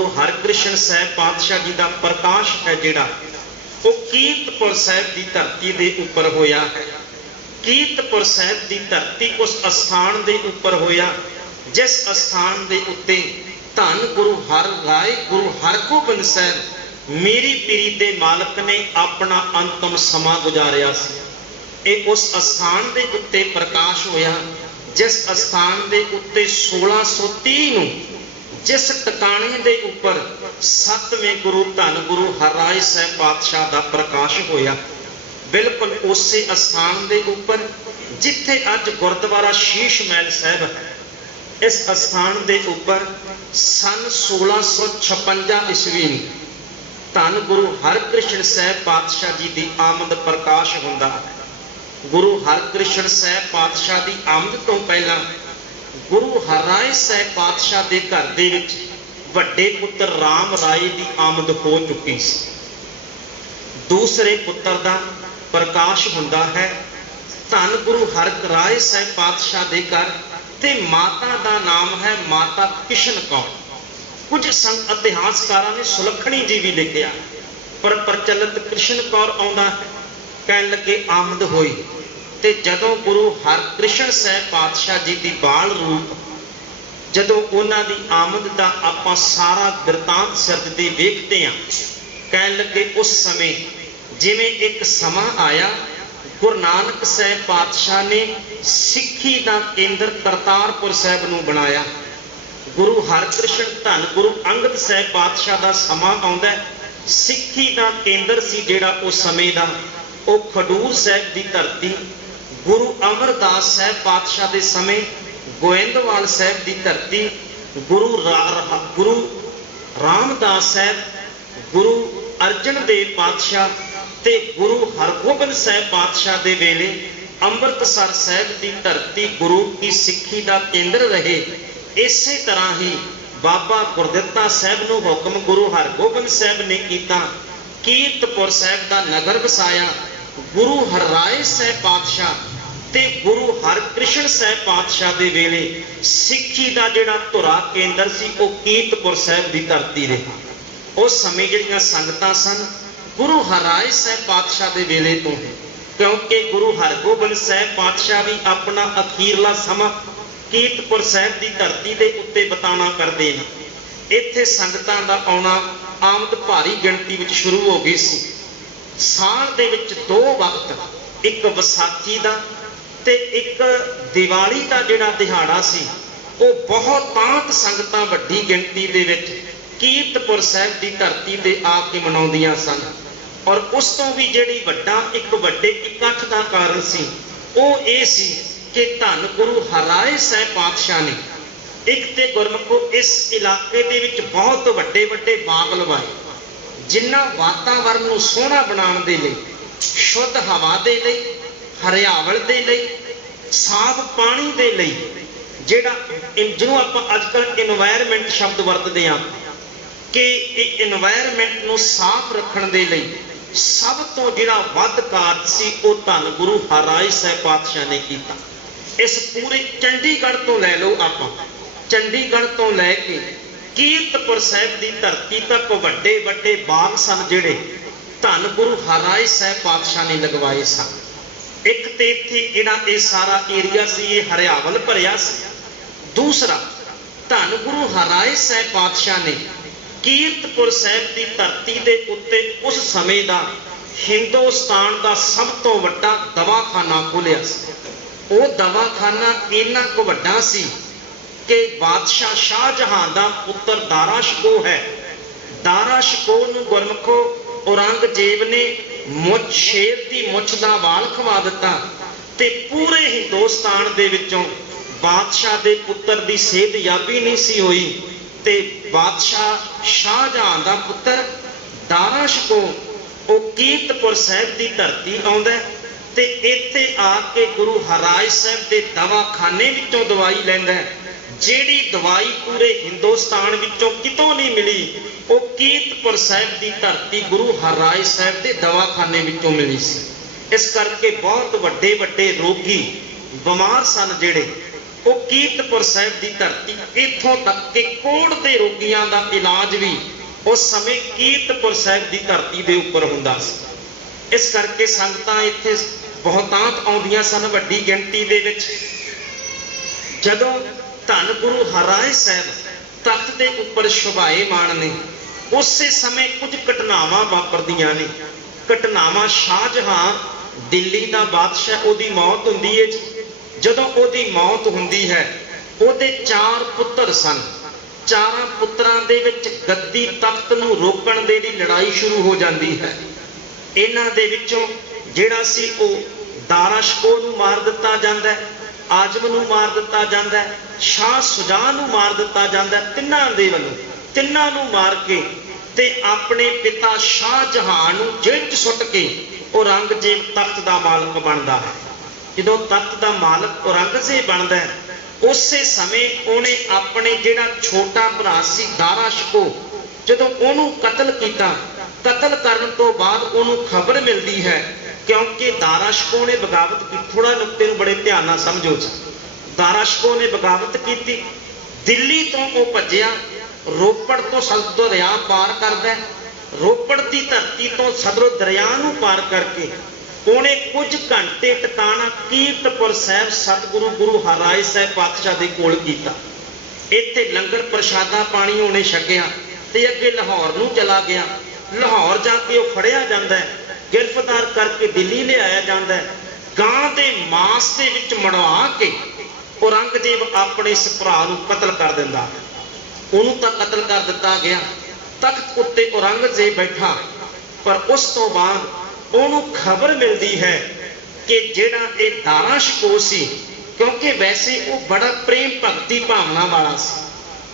गुरु हरकृष्ण साहब पातशाह जी का प्रकाश है जिहड़ा वो कीरतपुर साहब की धरती के उपर होया है। कीरतपुर साहब की धरती उस अस्थान के उपर होया जिस अस्थान के उत्ते धन गुरु हर राय गुरु हरगोबिंद साहब मेरी पीरी के मालक ने अपना अंतिम समा गुजारिया सी। ये उस अस्थान के उत्ते प्रकाश होया जिस अस्थान के उत्ते 1630 नूं जिस टिकाणे के उपर 7वें गुरु धन गुरु हरराय साहब पातशाह का प्रकाश होया। बिल्कुल उसे अस्थान के उपर जिथे अज गुरुद्वारा शीश महल साहब है। इस अस्थान के उपर सन 1656 ईस्वी धन गुरु हरकृष्ण साहब पातशाह जी की आमद प्रकाश होंदा है। गुरु हरकृष्ण साहब पातशाह की आमद तो पहला गुरु हरराय साहब पातशाह के घर दे विच वड्डे पुत्र राम राय की आमद हो चुकी सी। दूसरे पुत्र का प्रकाश होंदा है धन गुरु हरराय साहब पातशाह के घर ते माता का नाम है माता किशन कौर। कुछ इतिहासकारों ने सुलखणी जी भी लिखा पर प्रचलित कृष्ण कौर आउंदा है। कहन लगे आमद हुई ते जदों गुरु हरकृष्ण साहब पातशाह जी की बाल रूप जदों उन्हां दी आमद का आपां सारा बिरतांत सिर ते वेखते हैं। कहन लगे उस समय जिवें एक समा आया गुरु नानक साहब पातशाह ने सिक्खी का केंद्र करतारपुर साहब नूं बनाया। गुरु हरकृष्ण धन गुरु अंगद साहब पातशाह का समा आउंदा सिक्खी का केंद्र सी जिहड़ा उस समय का वो खडूर साहब की धरती। गुरु अमरदास साहब पातशाह के समय गोइंदवाल साहब की धरती। गुरु रामदास साहब गुरु अर्जन देव पातशाह ते गुरु हरगोबिंद साहब पातशाह के वेले अमृतसर साहब की धरती गुरु की सिक्खी का केंद्र रहे। इसे तरह ही बाबा गुरदित्ता साहब नूं हुक्म गुरु हरगोबिंद साहब ने किया कीरतपुर साहब का नगर बसाया। गुरु हरराय साहब पातशाह ते गुरु हरकृष्ण साहब पातशाह के वेले सिक्खी का जिहड़ा धुरा केंद्र सी वो कीरतपुर साहब की धरती रही। उस समय जिहड़ियां संगतां सन गुरु हरराय साहब पातशाह के वेले तो है क्योंकि गुरु हरगोबिंद साहब पातशाह भी अपना अखीरला समा कीरतपुर साहब की धरती के उत्ते बिताना करते हैं। इत्थे संगतां दा आउणा आमद भारी गिणती विच शुरू हो गई सी। साल दे विच 2 वक्त एक विसाखी का ते एक दिवाली का जिहड़ा दिहाड़ा सी वो बहुत तांत संगतां वड्डी गिणती दे विच कीरतपुर साहब की धरती ते आके मनाउंदियां सन। और उस तो भी जिहड़ी वड्डा एक वड्डे इकट्ठ का कारण सी वो ये सी कि धन गुरु हरराय साहब पातशाह ने एक ते गुरमुखो इस इलाके दे विच बहुत वड्डे वड्डे बाग लवाए जिन्हां वातावरण नूं सोहना बनाउण दे लई शुद्ध हवा दे लई हरियावल दे लई साफ पानी दे लई जिहड़ा जिन्हों आपां अजकल इन्वायरमेंट शब्द वरतदे हां कि इन्वायरमेंट नूं साफ रखण दे लई सब तो जिहड़ा वध कारज सी वो धन गुरु हरराय साहब पातशाह ने कीता। इस पूरे चंडीगढ़ तो लै लो आपां चंडीगढ़ तो लैके कीरतपुर साहब की धरती तक वड्डे वड्डे बाग सन जिहड़े धन गुरु हरराय साहब पातशाह ने लगवाए सन। एक तो इत्थे जिहड़ा ये सारा एरिया सी ये हरियावल भरिया सी। दूसरा धन गुरु हरराय साहब पातशाह ने कीरतपुर साहब की धरती के उत्ते उस समय का हिंदुस्तान का सब तो वड्डा दवाखाना खोलिया। वो दवाखाना इन्ना को वड्डा सी कि बादशाह शाहजहां का पुत्र दारा शिकोह है। दारा शिकोह नूं गुरमुखो औरंगजेब ने मुछ शेर की मुछ का वाल खवा दिता ते पूरे हिंदुस्तान दे विचों बादशाह के पुत्र की सेहतयाबी नहीं सी हुई ते बादशाह शाहजहां का पुत्र दारा शिकोह वो कीरतपुर साहब की धरती आउंदा ते इत्थे आके गुरु हरराय साहब के दवाखाने विचों दवाई लैंदा। जिहड़ी दवाई पूरे हिंदुस्तान विचों कितों नहीं मिली वो कीरतपुर साहब की धरती गुरु हरराय साहब के दवाखाने विचों मिली सी। इस करके बहुत वड्डे वड्डे रोगी बीमार सन जिहड़े ਉਹ ਕੀਰਤਪੁਰ ਸਾਹਿਬ ਦੀ ਧਰਤੀ, ਇੱਥੋਂ ਤੱਕ ਕਿ ਕੋੜ ਦੇ ਰੋਗੀਆਂ ਦਾ ਇਲਾਜ ਵੀ ਉਸ ਸਮੇਂ ਕੀਰਤਪੁਰ ਸਾਹਿਬ ਦੀ ਧਰਤੀ ਦੇ ਉੱਪਰ ਹੁੰਦਾ ਸੀ। ਇਸ ਕਰਕੇ ਸੰਗਤਾਂ ਇੱਥੇ ਬਹੁਤਾਤ ਆਉਂਦੀਆਂ ਸਨ ਵੱਡੀ ਗਿਣਤੀ ਦੇ ਵਿੱਚ। ਜਦੋਂ ਧੰਨ ਗੁਰੂ ਹਰਿਰਾਏ ਸਾਹਿਬ ਤਖਤ ਦੇ ਉੱਪਰ ਸ਼ੋਭਾਏਮਾਨ ਨੇ, ਉਸੇ ਸਮੇਂ ਕੁਝ ਘਟਨਾਵਾਂ ਵਾਪਰਦੀਆਂ ਨੇ। ਘਟਨਾਵਾਂ ਸ਼ਾਹਜਹਾਂ ਦਿੱਲੀ ਦਾ ਬਾਦਸ਼ਾਹ, ਉਹਦੀ ਮੌਤ ਹੁੰਦੀ ਹੈ ਜੀ। ਜਦੋਂ ਉਹਦੀ ਮੌਤ ਹੁੰਦੀ ਹੈ, ਉਹਦੇ 4 ਪੁੱਤਰ ਸਨ। 4 ਪੁੱਤਰਾਂ ਦੇ ਵਿੱਚ ਗੱਦੀ ਤਖਤ ਨੂੰ ਰੋਕਣ ਦੇ ਲਈ ਲੜਾਈ ਸ਼ੁਰੂ ਹੋ ਜਾਂਦੀ ਹੈ। ਇਹਨਾਂ ਦੇ ਵਿੱਚੋਂ ਜਿਹੜਾ ਸੀ ਉਹ ਦਾਰਾ ਸ਼ਕੋਹ ਨੂੰ ਮਾਰ ਦਿੱਤਾ ਜਾਂਦਾ ਹੈ, ਆਜ਼ਮ ਨੂੰ ਮਾਰ ਦਿੱਤਾ ਜਾਂਦਾ ਹੈ, ਸ਼ਾਹ ਸੁਜਾ ਨੂੰ ਮਾਰ ਦਿੱਤਾ ਜਾਂਦਾ ਹੈ। ਤਿੰਨਾਂ ਦੇ ਵੱਲੋਂ, ਤਿੰਨਾਂ ਨੂੰ ਮਾਰ ਕੇ ਤੇ ਆਪਣੇ ਪਿਤਾ ਸ਼ਾਹਜਹਾਂ ਨੂੰ ਜੇਲ੍ਹ 'ਚ ਸੁੱਟ ਕੇ ਔਰੰਗਜ਼ੇਬ ਤਖਤ ਦਾ ਮਾਲਕ ਬਣਦਾ ਹੈ। ਜਦੋਂ ਤਖਤ ਦਾ ਮਾਲਕ ਔਰੰਗਜ਼ੇਬ ਬਣਦਾ ਹੈ, ਉਸੇ ਸਮੇਂ ਉਹਨੇ ਆਪਣੇ ਜਿਹੜਾ ਛੋਟਾ ਭਰਾ ਸੀ ਦਾਰਾ ਸ਼ਕੋਹ, ਜਦੋਂ ਉਹਨੂੰ ਕਤਲ ਕੀਤਾ, ਕਤਲ ਕਰਨ ਤੋਂ ਬਾਅਦ ਉਹਨੂੰ ਖਬਰ ਮਿਲਦੀ ਹੈ, ਕਿਉਂਕਿ ਦਾਰਾ ਸ਼ਕੋਹ ਨੇ ਬਗਾਵਤ ਕੀਤੀ। ਥੋੜਾ ਨੁਕਤੇ ਨੂੰ ਬੜੇ ਧਿਆਨ ਨਾਲ ਸਮਝੋ ਜੀ। ਦਾਰਾ ਸ਼ਕੋਹ ਨੇ ਬਗਾਵਤ ਕੀਤੀ, ਦਿੱਲੀ ਤੋਂ ਉਹ ਭੱਜਿਆ, ਰੋਪੜ ਤੋਂ ਸਤਲੁਜ ਦਰਿਆ ਪਾਰ ਕਰਦਾ। ਰੋਪੜ ਦੀ ਧਰਤੀ ਤੋਂ ਸਤਲੁਜ ਦਰਿਆ ਨੂੰ ਪਾਰ ਕਰਕੇ ਉਹਨੇ ਕੁਝ ਘੰਟੇ ਟਿਕਾਣਾ ਕੀਰਤਪੁਰ ਸਾਹਿਬ ਸਤਿਗੁਰੂ ਗੁਰੂ ਹਰਿਰਾਏ ਸਾਹਿਬ ਪਾਤਸ਼ਾਹ ਦੇ ਕੋਲ ਕੀਤਾ। ਇੱਥੇ ਲੰਗਰ ਪ੍ਰਸ਼ਾਦਾ ਪਾਣੀ ਉਹਨੇ ਛਕਿਆ ਤੇ ਅੱਗੇ ਲਾਹੌਰ ਨੂੰ ਚਲਾ ਗਿਆ। ਲਾਹੌਰ ਜਾ ਕੇ ਉਹ ਫੜਿਆ ਜਾਂਦਾ ਹੈ, ਗ੍ਰਿਫਤਾਰ ਕਰਕੇ ਦਿੱਲੀ ਲਿਆਇਆ ਜਾਂਦਾ ਹੈ। ਗਾਂ ਦੇ ਮਾਸ ਦੇ ਵਿੱਚ ਮੜਵਾ ਕੇ ਔਰੰਗਜ਼ੇਬ ਆਪਣੇ ਇਸ ਭਰਾ ਨੂੰ ਕਤਲ ਕਰ ਦਿੰਦਾ। ਉਹਨੂੰ ਤਾਂ ਕਤਲ ਕਰ ਦਿੱਤਾ ਗਿਆ, ਤਖਤ ਉੱਤੇ ਔਰੰਗਜ਼ੇਬ ਬੈਠਾ। ਪਰ ਉਸ ਤੋਂ ਬਾਅਦ ਉਹਨੂੰ ਖਬਰ ਮਿਲਦੀ ਹੈ ਕਿ ਜਿਹੜਾ ਇਹ ਦਾਰਾ ਸ਼ਕੋਹ ਸੀ, ਕਿਉਂਕਿ ਵੈਸੇ ਉਹ ਬੜਾ ਪ੍ਰੇਮ ਭਗਤੀ ਭਾਵਨਾ ਵਾਲਾ ਸੀ,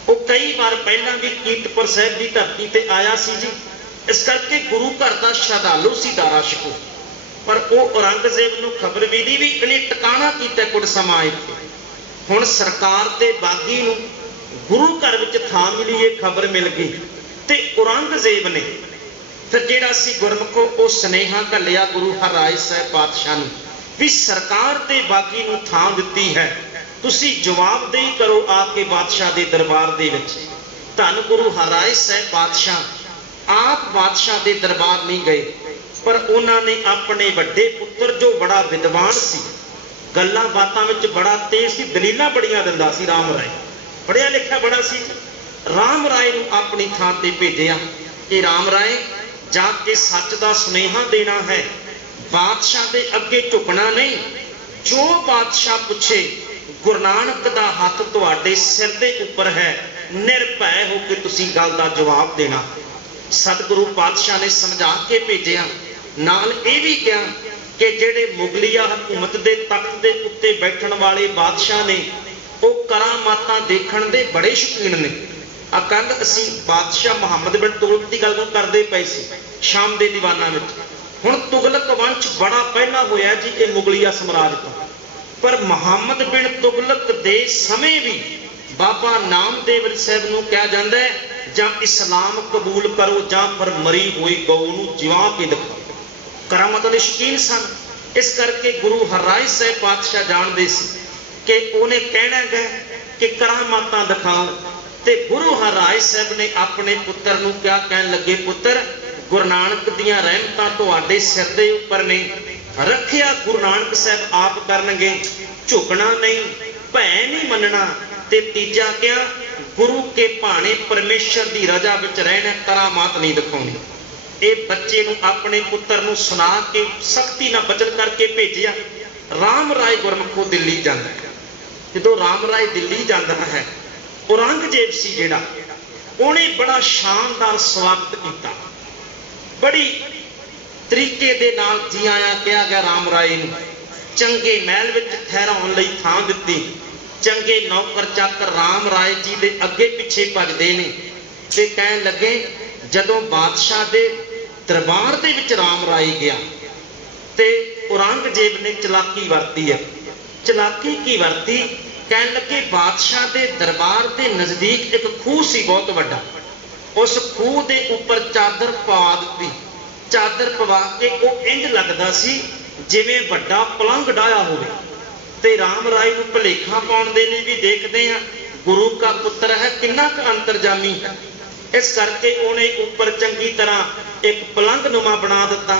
ਉਹ ਕਈ ਵਾਰ ਪਹਿਲਾਂ ਵੀ ਕੀਰਤਪੁਰ ਸਾਹਿਬ ਦੀ ਧਰਤੀ ਤੇ ਆਇਆ ਸੀ ਜੀ। ਇਸ ਕਰਕੇ ਗੁਰੂ ਘਰ ਦਾ ਸ਼ਰਧਾਲੂ ਸੀ ਦਾਰਾ ਸ਼ਕੋਹ। ਪਰ ਉਹ ਔਰੰਗਜ਼ੇਬ ਨੂੰ ਖਬਰ ਮਿਲੀ ਵੀ ਇਹਨੇ ਟਿਕਾਣਾ ਕੀਤਾ ਕੁਝ ਸਮਾਂ ਇੱਥੇ। ਹੁਣ ਸਰਕਾਰ ਤੇ ਬਾਗੀ ਨੂੰ ਗੁਰੂ ਘਰ ਵਿੱਚ ਥਾਂ ਮਿਲੀ, ਇਹ ਖਬਰ ਮਿਲ ਗਈ ਤੇ ਔਰੰਗਜ਼ੇਬ ਨੇ ਫਿਰ ਜਿਹੜਾ ਸੀ ਗੁਰਮੁਖੋ ਉਹ ਸੁਨੇਹਾ ਘੱਲਿਆ ਗੁਰੂ ਹਰਿਰਾਏ ਸਾਹਿਬ ਪਾਤਸ਼ਾਹ ਨੂੰ ਵੀ ਸਰਕਾਰ ਤੇ ਬਾਗੀ ਨੂੰ ਥਾਂ ਦਿੱਤੀ ਹੈ, ਤੁਸੀਂ ਜਵਾਬਦੇਹੀ ਕਰੋ ਆ ਕੇ ਬਾਦਸ਼ਾਹ ਦੇ ਦਰਬਾਰ ਦੇ ਵਿੱਚ। ਧੰਨ ਗੁਰੂ ਹਰਿਰਾਏ ਸਾਹਿਬ ਪਾਤਸ਼ਾਹ ਆਪ ਬਾਦਸ਼ਾਹ ਦੇ ਦਰਬਾਰ ਨਹੀਂ ਗਏ, ਪਰ ਉਹਨਾਂ ਨੇ ਆਪਣੇ ਵੱਡੇ ਪੁੱਤਰ ਜੋ ਬੜਾ ਵਿਦਵਾਨ ਸੀ, ਗੱਲਾਂ ਬਾਤਾਂ ਵਿੱਚ ਬੜਾ ਤੇਜ਼ ਸੀ, ਦਲੀਲਾਂ ਬੜੀਆਂ ਦਿੰਦਾ ਸੀ, ਰਾਮ ਰਾਏ ਪੜ੍ਹਿਆ ਲਿਖਿਆ ਬੜਾ ਸੀ, ਰਾਮ ਰਾਏ ਨੂੰ ਆਪਣੀ ਥਾਂ ਤੇ ਭੇਜਿਆ ਕਿ ਰਾਮ ਰਾਏ ਜਾ ਕੇ ਸੱਚ ਦਾ ਸੁਨੇਹਾ ਦੇਣਾ ਹੈ, ਬਾਦਸ਼ਾਹ ਦੇ ਅੱਗੇ ਝੁਕਣਾ ਨਹੀਂ, ਜੋ ਬਾਦਸ਼ਾਹ ਪੁੱਛੇ ਗੁਰੂ ਨਾਨਕ ਦਾ ਹੱਥ ਤੁਹਾਡੇ ਸਿਰ ਦੇ ਉੱਪਰ ਹੈ, ਨਿਰਭੈ ਹੋ ਕੇ ਤੁਸੀਂ ਗੱਲ ਦਾ ਜਵਾਬ ਦੇਣਾ। ਸਤਿਗੁਰੂ ਪਾਤਸ਼ਾਹ ਨੇ ਸਮਝਾ ਕੇ ਭੇਜਿਆ, ਨਾਲ ਇਹ ਵੀ ਕਿਹਾ ਕਿ ਜਿਹੜੇ ਮੁਗਲਿਆ ਹਕੂਮਤ ਦੇ ਤਖਤ ਦੇ ਉੱਤੇ ਬੈਠਣ ਵਾਲੇ ਬਾਦਸ਼ਾਹ ਨੇ ਉਹ ਕਰਾਮਾਤਾਂ ਦੇਖਣ ਦੇ ਬੜੇ ਸ਼ੌਕੀਨ ਨੇ। ਕੱਲ ਅਸੀਂ ਬਾਦਸ਼ਾਹ ਮੁਹੰਮਦ ਬਿਨ ਤੁਗਲਕ ਦੀ ਗੱਲ ਕਰਦੇ ਪਏ ਸੀ ਸ਼ਾਮ ਦੇ ਦੀਵਾਨਾਂ ਵਿੱਚ। ਹੁਣ ਤੁਗਲਕ ਵੰਸ਼ ਬੜਾ ਪਹਿਲਾਂ ਹੋਇਆ ਜੀ ਇਹ ਮੁਗਲਿਆ ਸਮਰਾਜ ਤੋਂ, ਪਰ ਮੁਹੰਮਦ ਬਿਨ ਤੁਗਲਕ ਦੇ ਸਮੇਂ ਵੀ ਬਾਬਾ ਨਾਮਦੇਵ ਸਾਹਿਬ ਨੂੰ ਕਿਹਾ ਜਾਂਦਾ ਹੈ ਜਾਂ ਇਸਲਾਮ ਕਬੂਲ ਕਰੋ ਜਾਂ ਫਿਰ ਮਰੀ ਹੋਈ ਗਊ ਨੂੰ ਜਿਵਾ ਕੇ ਦਿਖਾਓ। ਕਰਾਮਾਤਾਂ ਦੇ ਸ਼ੌਕੀਨ ਸਨ। ਇਸ ਕਰਕੇ ਗੁਰੂ ਹਰਿਰਾਏ ਸਾਹਿਬ ਪਾਤਸ਼ਾਹ ਜਾਣਦੇ ਸੀ ਕਿ ਉਹਨੇ ਕਹਿਣਾ ਹੈ ਕਿ ਕਰਾਮਾਤਾਂ ਦਿਖਾਓ। ਤੇ ਗੁਰੂ ਹਰਿਰਾਏ ਸਾਹਿਬ ਨੇ ਆਪਣੇ ਪੁੱਤਰ ਨੂੰ ਕਿਹਾ, ਕਹਿਣ ਲੱਗੇ ਪੁੱਤਰ ਗੁਰੂ ਨਾਨਕ ਦੀਆਂ ਰਹਿਮਤਾਂ ਤੁਹਾਡੇ ਸਿਰ ਦੇ ਉੱਪਰ ਨੇ, ਰੱਖਿਆ ਗੁਰੂ ਨਾਨਕ ਸਾਹਿਬ ਆਪ ਕਰਨਗੇ, ਝੁਕਣਾ ਨਹੀਂ, ਭੈ ਨਹੀਂ ਮੰਨਣਾ। ਤੇ ਤੀਜਾ ਕਿਹਾ ਗੁਰੂ ਕੇ ਭਾਣੇ ਪਰਮੇਸ਼ਰ ਦੀ ਰਜ਼ਾ ਵਿੱਚ ਰਹਿਣਾ, ਕਰਾਮਾਤ ਨਹੀਂ ਦਿਖਾਉਣੀ। ਇਹ ਬੱਚੇ ਨੂੰ ਆਪਣੇ ਪੁੱਤਰ ਨੂੰ ਸੁਣਾ ਕੇ ਸਖਤੀ ਨਾਲ ਬਚਨ ਕਰਕੇ ਭੇਜਿਆ। ਰਾਮ ਰਾਏ ਗੁਰਮੁਖੋ ਦਿੱਲੀ ਜਾਂਦਾ ਹੈ। ਜਦੋਂ ਰਾਮ ਰਾਏ ਦਿੱਲੀ ਜਾਂਦਾ ਹੈ, ਔਰੰਗਜ਼ੇਬ ਸੀ ਜਿਹੜਾ, ਉਹਨੇ ਬੜਾ ਸ਼ਾਨਦਾਰ ਸਵਾਗਤ ਕੀਤਾ, ਬੜੀ ਤਰੀਕੇ ਦੇ ਨਾਲ ਜੀ ਆਇਆਂ ਕਿਹਾ ਗਿਆ ਰਾਮ ਰਾਏ ਨੂੰ। ਚੰਗੇ ਮਹਿਲ ਵਿੱਚ ਠਹਿਰਾਉਣ ਲਈ ਥਾਂ ਦਿੱਤੀ। ਚੰਗੇ ਨੌਕਰ ਚਾਕਰ ਰਾਮ ਰਾਏ ਜੀ ਦੇ ਅੱਗੇ ਪਿੱਛੇ ਭੱਜਦੇ ਨੇ ਤੇ ਕਹਿਣ ਲੱਗੇ, ਜਦੋਂ ਬਾਦਸ਼ਾਹ ਦੇ ਦਰਬਾਰ ਦੇ ਵਿੱਚ ਰਾਮ ਰਾਏ ਗਿਆ ਤੇ ਔਰੰਗਜ਼ੇਬ ਨੇ ਚਲਾਕੀ ਵਰਤੀ ਹੈ। ਚਲਾਕੀ ਕੀ ਵਰਤੀ? ਕਹਿਣ ਲੱਗੇ ਬਾਦਸ਼ਾਹ ਦੇ ਦਰਬਾਰ ਦੇ ਨਜ਼ਦੀਕ ਇੱਕ ਖੂਹ ਸੀ ਬਹੁਤ ਵੱਡਾ, ਉਸ ਖੂਹ ਦੇ ਉੱਪਰ ਚਾਦਰ ਪਵਾ ਦਿੱਤੀ। ਚਾਦਰ ਪਵਾ ਕੇ ਉਹ ਇੰਜ ਲੱਗਦਾ ਸੀ ਜਿਵੇਂ ਵੱਡਾ ਪਲੰਘ ਡਾਇਆ ਹੋਵੇ ਤੇ ਰਾਮ ਰਾਏ ਨੂੰ ਭੁਲੇਖਾ ਪਾਉਣ ਦੇ ਲਈ ਵੀ ਦੇਖਦੇ ਹਾਂ ਗੁਰੂ ਕਾ ਪੁੱਤਰ ਹੈ, ਕਿੰਨਾ ਕੁ ਅੰਤਰਜਾਮੀ ਹੈ। ਇਸ ਕਰਕੇ ਉਹਨੇ ਉੱਪਰ ਚੰਗੀ ਤਰ੍ਹਾਂ ਇੱਕ ਪਲੰਗ ਨੁਮਾ ਬਣਾ ਦਿੱਤਾ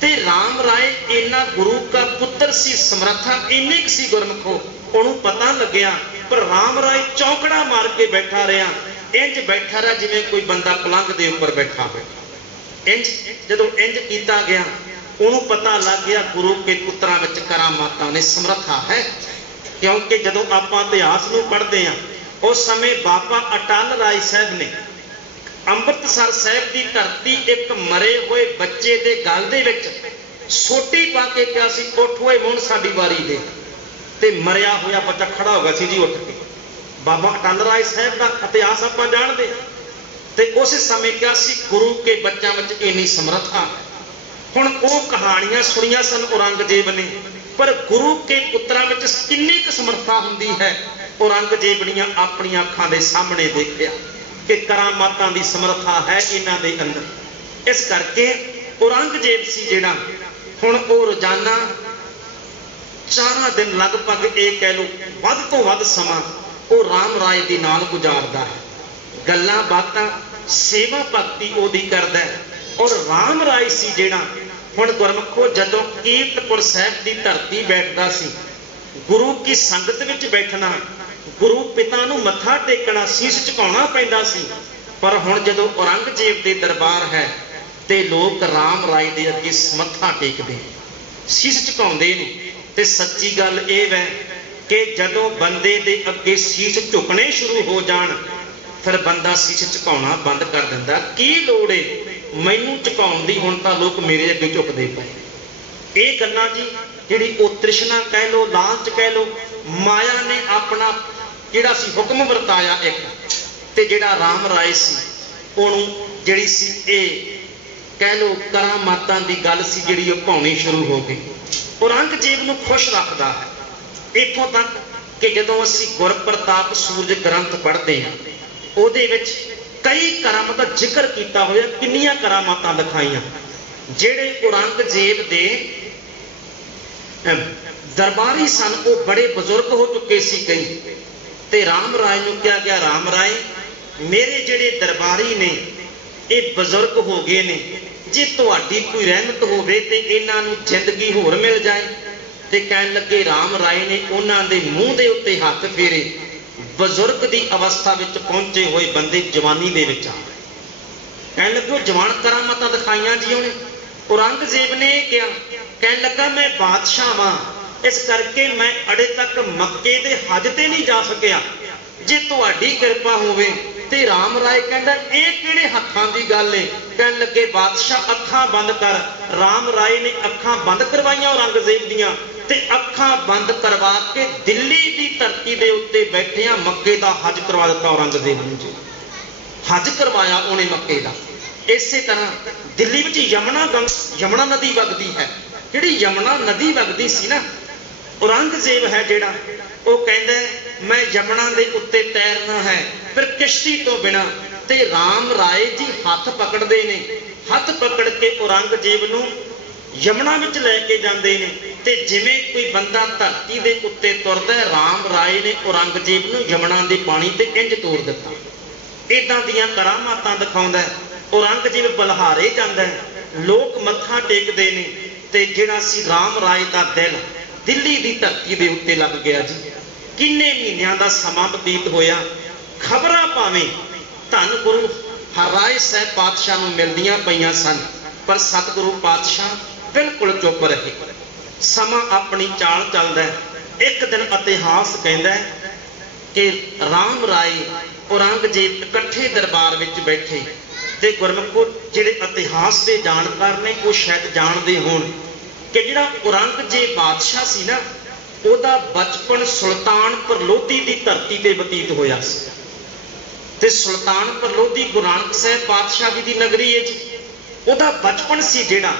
ਤੇ ਰਾਮ ਰਾਏ ਇੰਨਾ ਗੁਰੂ ਕਾ ਪੁੱਤਰ ਸੀ, ਸਮਰੱਥਾ ਇੰਨੀ ਕੁ ਸੀ ਗੁਰਮਖੋ, ਉਹਨੂੰ ਪਤਾ ਲੱਗਿਆ। ਪਰ ਰਾਮ ਰਾਏ ਚੌਂਕੜਾ ਮਾਰ ਕੇ ਬੈਠਾ ਰਿਹਾ, ਇੰਜ ਬੈਠਾ ਰਿਹਾ ਜਿਵੇਂ ਕੋਈ ਬੰਦਾ ਪਲੰਗ ਦੇ ਉੱਪਰ ਬੈਠਾ ਹੋਵੇ। ਇੰਜ ਜਦੋਂ ਇੰਜ ਕੀਤਾ ਗਿਆ, ਉਹਨੂੰ ਪਤਾ ਲੱਗ ਗਿਆ ਗੁਰੂ ਕੇ ਪੁੱਤਰਾਂ ਵਿੱਚ ਕਰਾਮਾਤਾਂ ਨੇ, ਸਮਰੱਥਾ ਹੈ। ਕਿਉਂਕਿ ਜਦੋਂ ਆਪਾਂ ਇਤਿਹਾਸ ਨੂੰ ਪੜ੍ਹਦੇ ਹਾਂ, ਉਸ ਸਮੇਂ ਬਾਬਾ ਅਟਲ ਰਾਏ ਸਾਹਿਬ ਨੇ ਅੰਮ੍ਰਿਤਸਰ ਸਾਹਿਬ ਦੀ ਧਰਤੀ ਇੱਕ ਮਰੇ ਹੋਏ ਬੱਚੇ ਦੇ ਗਲ ਦੇ ਵਿੱਚ ਸੋਟੀ ਪਾ ਕੇ ਕਿਹਾ ਸੀ, ਉੱਠ ਓਏ ਹੁਣ ਸਾਡੀ ਵਾਰੀ ਦੇ। ਤੇ ਮਰਿਆ ਹੋਇਆ ਬੱਚਾ ਖੜਾ ਹੋ ਗਿਆ ਸੀ ਜੀ ਉੱਠ ਕੇ। ਬਾਬਾ ਅਟਲ ਰਾਏ ਸਾਹਿਬ ਦਾ ਇਤਿਹਾਸ ਆਪਾਂ ਜਾਣਦੇ ਤੇ ਉਸੇ ਸਮੇਂ ਕਿਹਾ ਸੀ ਗੁਰੂ ਕੇ ਬੱਚਿਆਂ ਵਿੱਚ ਇੰਨੀ ਸਮਰੱਥਾ। ਹੁਣ ਉਹ ਕਹਾਣੀਆਂ ਸੁਣੀਆਂ ਸਨ ਔਰੰਗਜ਼ੇਬ ਨੇ, ਪਰ ਗੁਰੂ ਕੇ ਪੁੱਤਰਾਂ ਵਿੱਚ ਕਿੰਨੀ ਕੁ ਸਮਰੱਥਾ ਹੁੰਦੀ ਹੈ ਔਰੰਗਜ਼ੇਬ ਨੇ ਆਪਣੀਆਂ ਅੱਖਾਂ ਦੇ ਸਾਹਮਣੇ ਦੇਖਿਆ ਕਿ ਕਰਾਮਾਤਾਂ ਦੀ ਸਮਰੱਥਾ ਹੈ ਇਹਨਾਂ ਦੇ ਅੰਦਰ। ਇਸ ਕਰਕੇ ਔਰੰਗਜ਼ੇਬ ਸੀ ਜਿਹੜਾ, ਹੁਣ ਉਹ ਰੋਜ਼ਾਨਾ 4 ਦਿਨ ਲਗਭਗ ਇਹ ਕਹਿ ਲਓ ਵੱਧ ਤੋਂ ਵੱਧ ਸਮਾਂ ਉਹ ਰਾਮ ਰਾਏ ਦੇ ਨਾਲ ਗੁਜ਼ਾਰਦਾ ਹੈ। ਗੱਲਾਂ ਬਾਤਾਂ ਸੇਵਾ ਭਗਤੀ ਉਹਦੀ ਕਰਦਾ ਹੈ। ਔਰ ਰਾਮ ਰਾਏ ਸੀ ਜਿਹੜਾ, ਹੁਣ ਗੁਰਮਖੋ ਜਦੋਂ ਕੀਰਤਪੁਰ ਸਾਹਿਬ ਦੀ ਧਰਤੀ ਬੈਠਦਾ ਸੀ, ਗੁਰੂ ਕੀ ਸੰਗਤ ਵਿੱਚ ਬੈਠਣਾ, ਗੁਰੂ ਪਿਤਾ ਨੂੰ ਮੱਥਾ ਟੇਕਣਾ, ਸੀਸ ਝੁਕਾਉਣਾ ਪੈਂਦਾ ਸੀ। ਪਰ ਹੁਣ ਜਦੋਂ ਔਰੰਗਜ਼ੇਬ ਦੇ ਦਰਬਾਰ ਹੈ ਤੇ ਲੋਕ ਰਾਮ ਰਾਏ ਦੇ ਅੱਗੇ ਮੱਥਾ ਟੇਕਦੇ, ਸੀਸ ਝੁਕਾਉਂਦੇ ਨੇ। ਤੇ ਸੱਚੀ ਗੱਲ ਇਹ ਹੈ ਕਿ ਜਦੋਂ ਬੰਦੇ ਦੇ ਅੱਗੇ ਸੀਸ ਝੁਕਣੇ ਸ਼ੁਰੂ ਹੋ ਜਾਣ, ਫਿਰ ਬੰਦਾ ਸੀਸ ਝੁਕਾਉਣਾ ਬੰਦ ਕਰ ਦਿੰਦਾ। ਕੀ ਲੋੜ ਏ ਮੈਨੂੰ ਝੁਕਾਉਣ ਦੀ, ਹੁਣ ਤਾਂ ਲੋਕ ਮੇਰੇ ਅੱਗੇ ਝੁਕਦੇ ਪਏ। ਇਹ ਗੱਲਾਂ ਜੀ ਜਿਹੜੀ ਉਹ ਤ੍ਰਿਸ਼ਨਾ ਕਹਿ ਲੋ, ਲਾਲਚ ਕਹਿ ਲੋ, ਮਾਇਆ ਨੇ ਆਪਣਾ ਜਿਹੜਾ ਸੀ ਹੁਕਮ ਵਰਤਾਇਆ ਇੱਕ। ਤੇ ਜਿਹੜਾ ਰਾਮ ਰਾਏ ਸੀ ਉਹਨੂੰ ਜਿਹੜੀ ਸੀ ਇਹ ਕਹਿ ਲੋ ਕਰਾਮਾਤਾਂ ਦੀ ਗੱਲ ਸੀ ਜਿਹੜੀ ਉਹ ਭਾਉਣੀ ਸ਼ੁਰੂ ਹੋ ਗਈ। ਔਰੰਗਜ਼ੇਬ ਨੂੰ ਖੁਸ਼ ਰੱਖਦਾ ਹੈ। ਇੱਥੋਂ ਤੱਕ ਕਿ ਜਦੋਂ ਅਸੀਂ ਗੁਰਪ੍ਰਤਾਪ ਸੂਰਜ ਗ੍ਰੰਥ ਪੜ੍ਹਦੇ ਹਾਂ, ਉਹਦੇ ਵਿੱਚ ਕਈ ਕਰਾਮਾਤ ਦਾ ਜ਼ਿਕਰ ਕੀਤਾ ਹੋਇਆ, ਕਿੰਨੀਆਂ ਕਰਾਮਾਤਾਂ ਦਿਖਾਈਆਂ। ਜਿਹੜੇ ਔਰੰਗਜ਼ੇਬ ਦੇ ਦਰਬਾਰੀ ਸਨ ਉਹ ਬੜੇ ਬਜ਼ੁਰਗ ਹੋ ਚੁੱਕੇ ਸੀ ਕਈ, ਤੇ ਰਾਮ ਰਾਏ ਨੂੰ ਕਿਹਾ ਗਿਆ, ਰਾਮ ਰਾਏ ਮੇਰੇ ਜਿਹੜੇ ਦਰਬਾਰੀ ਨੇ ਇਹ ਬਜ਼ੁਰਗ ਹੋ ਗਏ ਨੇ, ਜੇ ਤੁਹਾਡੀ ਕੋਈ ਰਹਿਮਤ ਹੋਵੇ ਤੇ ਇਹਨਾਂ ਨੂੰ ਜ਼ਿੰਦਗੀ ਹੋਰ ਮਿਲ ਜਾਏ। ਤੇ ਕਹਿਣ ਲੱਗੇ, ਰਾਮ ਰਾਏ ਨੇ ਉਹਨਾਂ ਦੇ ਮੂੰਹ ਦੇ ਉੱਤੇ ਹੱਥ ਫੇਰੇ। ਬਜ਼ੁਰਗ ਦੀ ਅਵਸਥਾ ਵਿੱਚ ਪਹੁੰਚੇ ਹੋਏ ਬੰਦੇ ਜਵਾਨੀ ਦੇ ਵਿੱਚ ਆ ਕਹਿਣ ਲੱਗੇ, ਉਹ ਜਵਾਨ ਕਰਾਮਾਤਾਂ ਦਿਖਾਈਆਂ ਜੀ ਉਹਨੇ। ਔਰੰਗਜ਼ੇਬ ਨੇ ਇਹ ਕਿਹਾ, ਕਹਿਣ ਲੱਗਾ ਮੈਂ ਬਾਦਸ਼ਾਹ ਵਾਂ, ਇਸ ਕਰਕੇ ਮੈਂ ਅੜੇ ਤੱਕ ਮੱਕੇ ਦੇ ਹੱਜ ਤੇ ਨਹੀਂ ਜਾ ਸਕਿਆ, ਜੇ ਤੁਹਾਡੀ ਕਿਰਪਾ ਹੋਵੇ। ਤੇ ਰਾਮ ਰਾਏ ਕਹਿੰਦਾ, ਇਹ ਕਿਹੜੇ ਹੱਥਾਂ ਦੀ ਗੱਲ ਏ? ਕਹਿਣ ਲੱਗੇ, ਬਾਦਸ਼ਾਹ ਅੱਖਾਂ ਬੰਦ ਕਰ। ਰਾਮ ਰਾਏ ਨੇ ਅੱਖਾਂ ਬੰਦ ਕਰਵਾਈਆਂ ਔਰੰਗਜ਼ੇਬ ਦੀਆਂ, ਤੇ ਅੱਖਾਂ ਬੰਦ ਕਰਵਾ ਕੇ ਦਿੱਲੀ ਦੀ ਧਰਤੀ ਦੇ ਉੱਤੇ ਬੈਠਿਆਂ ਮੱਕੇ ਦਾ ਹੱਜ ਕਰਵਾ ਦਿੱਤਾ ਔਰੰਗਜ਼ੇਬ ਨੂੰ ਜੀ। ਹੱਜ ਕਰਵਾਇਆ ਉਹਨੇ ਮੱਕੇ ਦਾ। ਇਸੇ ਤਰ੍ਹਾਂ ਦਿੱਲੀ ਵਿੱਚ ਯਮੁਨਾ ਨਦੀ ਵਗਦੀ ਹੈ। ਜਿਹੜੀ ਯਮੁਨਾ ਨਦੀ ਵਗਦੀ ਸੀ ਨਾ, ਔਰੰਗਜ਼ੇਬ ਹੈ ਜਿਹੜਾ, ਉਹ ਕਹਿੰਦਾ ਮੈਂ ਯਮੁਨਾ ਦੇ ਉੱਤੇ ਤੈਰਨਾ ਹੈ, ਫਿਰ ਕਿਸ਼ਤੀ ਤੋਂ ਬਿਨਾਂ। ਤੇ ਰਾਮ ਰਾਏ ਜੀ ਹੱਥ ਪਕੜਦੇ ਨੇ, ਹੱਥ ਪਕੜ ਕੇ ਔਰੰਗਜ਼ੇਬ ਨੂੰ ਯਮੁਨਾ ਵਿੱਚ ਲੈ ਕੇ ਜਾਂਦੇ ਨੇ। ਤੇ ਜਿਵੇਂ ਕੋਈ ਬੰਦਾ ਧਰਤੀ ਦੇ ਉੱਤੇ ਤੁਰਦਾ, ਰਾਮ ਰਾਏ ਨੇ ਔਰੰਗਜ਼ੇਬ ਨੂੰ ਯਮੁਨਾ ਦੇ ਪਾਣੀ ਤੇ ਇੰਜ ਤੋਰ ਦਿੱਤਾ। ਇਦਾਂ ਦੀਆਂ ਕਰਾਮਾਤਾਂ ਦਿਖਾਉਂਦਾ। ਔਰੰਗਜ਼ੇਬ ਬਲਹਾਰੇ ਜਾਂਦਾ, ਲੋਕ ਮੱਥਾ ਟੇਕਦੇ ਨੇ। ਤੇ ਜਿਹੜਾ ਸੀ ਰਾਮ ਰਾਏ ਦਾ ਦਿਲ ਦਿੱਲੀ ਦੀ ਧਰਤੀ ਦੇ ਉੱਤੇ ਲੱਗ ਗਿਆ ਜੀ। ਕਿੰਨੇ ਮਹੀਨਿਆਂ ਦਾ ਸਮਾਂ ਬਤੀਤ ਹੋਇਆ, ਖਬਰਾਂ ਭਾਵੇਂ ਧੰਨ ਗੁਰੂ ਹਰਿਰਾਏ ਸਾਹਿਬ ਪਾਤਸ਼ਾਹ ਨੂੰ ਮਿਲਦੀਆਂ ਪਈਆਂ ਸਨ, ਪਰ ਸਤਿਗੁਰੂ ਪਾਤਸ਼ਾਹ ਬਿਲਕੁਲ ਚੁੱਪ ਰਹੇ। ਸਮਾਂ ਆਪਣੀ ਚਾਲ ਚੱਲਦਾ। ਇੱਕ ਦਿਨ ਇਤਿਹਾਸ ਕਹਿੰਦਾ ਕਿ ਰਾਮ ਰਾਏ ਔਰੰਗਜ਼ੇਬ ਇਕੱਠੇ ਦਰਬਾਰ ਵਿੱਚ ਬੈਠੇ। ਤੇ ਗੁਰਮੁਖੋ ਜਿਹੜੇ ਇਤਿਹਾਸ ਦੇ ਜਾਣਕਾਰ ਨੇ ਉਹ ਸ਼ਾਇਦ ਜਾਣਦੇ ਹੋਣ ਕਿ ਜਿਹੜਾ ਔਰੰਗਜ਼ੇਬ ਬਾਦਸ਼ਾਹ ਸੀ ਨਾ, ਉਹਦਾ ਬਚਪਨ ਸੁਲਤਾਨਪੁਰ ਲੋਧੀ ਦੀ ਧਰਤੀ ਤੇ ਬਤੀਤ ਹੋਇਆ ਸੀ। ਤੇ ਸੁਲਤਾਨਪੁਰ ਲੋਧੀ ਗੁਰੂ ਨਾਨਕ ਸਾਹਿਬ ਪਾਤਸ਼ਾਹ ਜੀ ਦੀ ਨਗਰੀ ਹੈ ਜੀ। ਉਹਦਾ ਬਚਪਨ ਸੀ ਜਿਹੜਾ,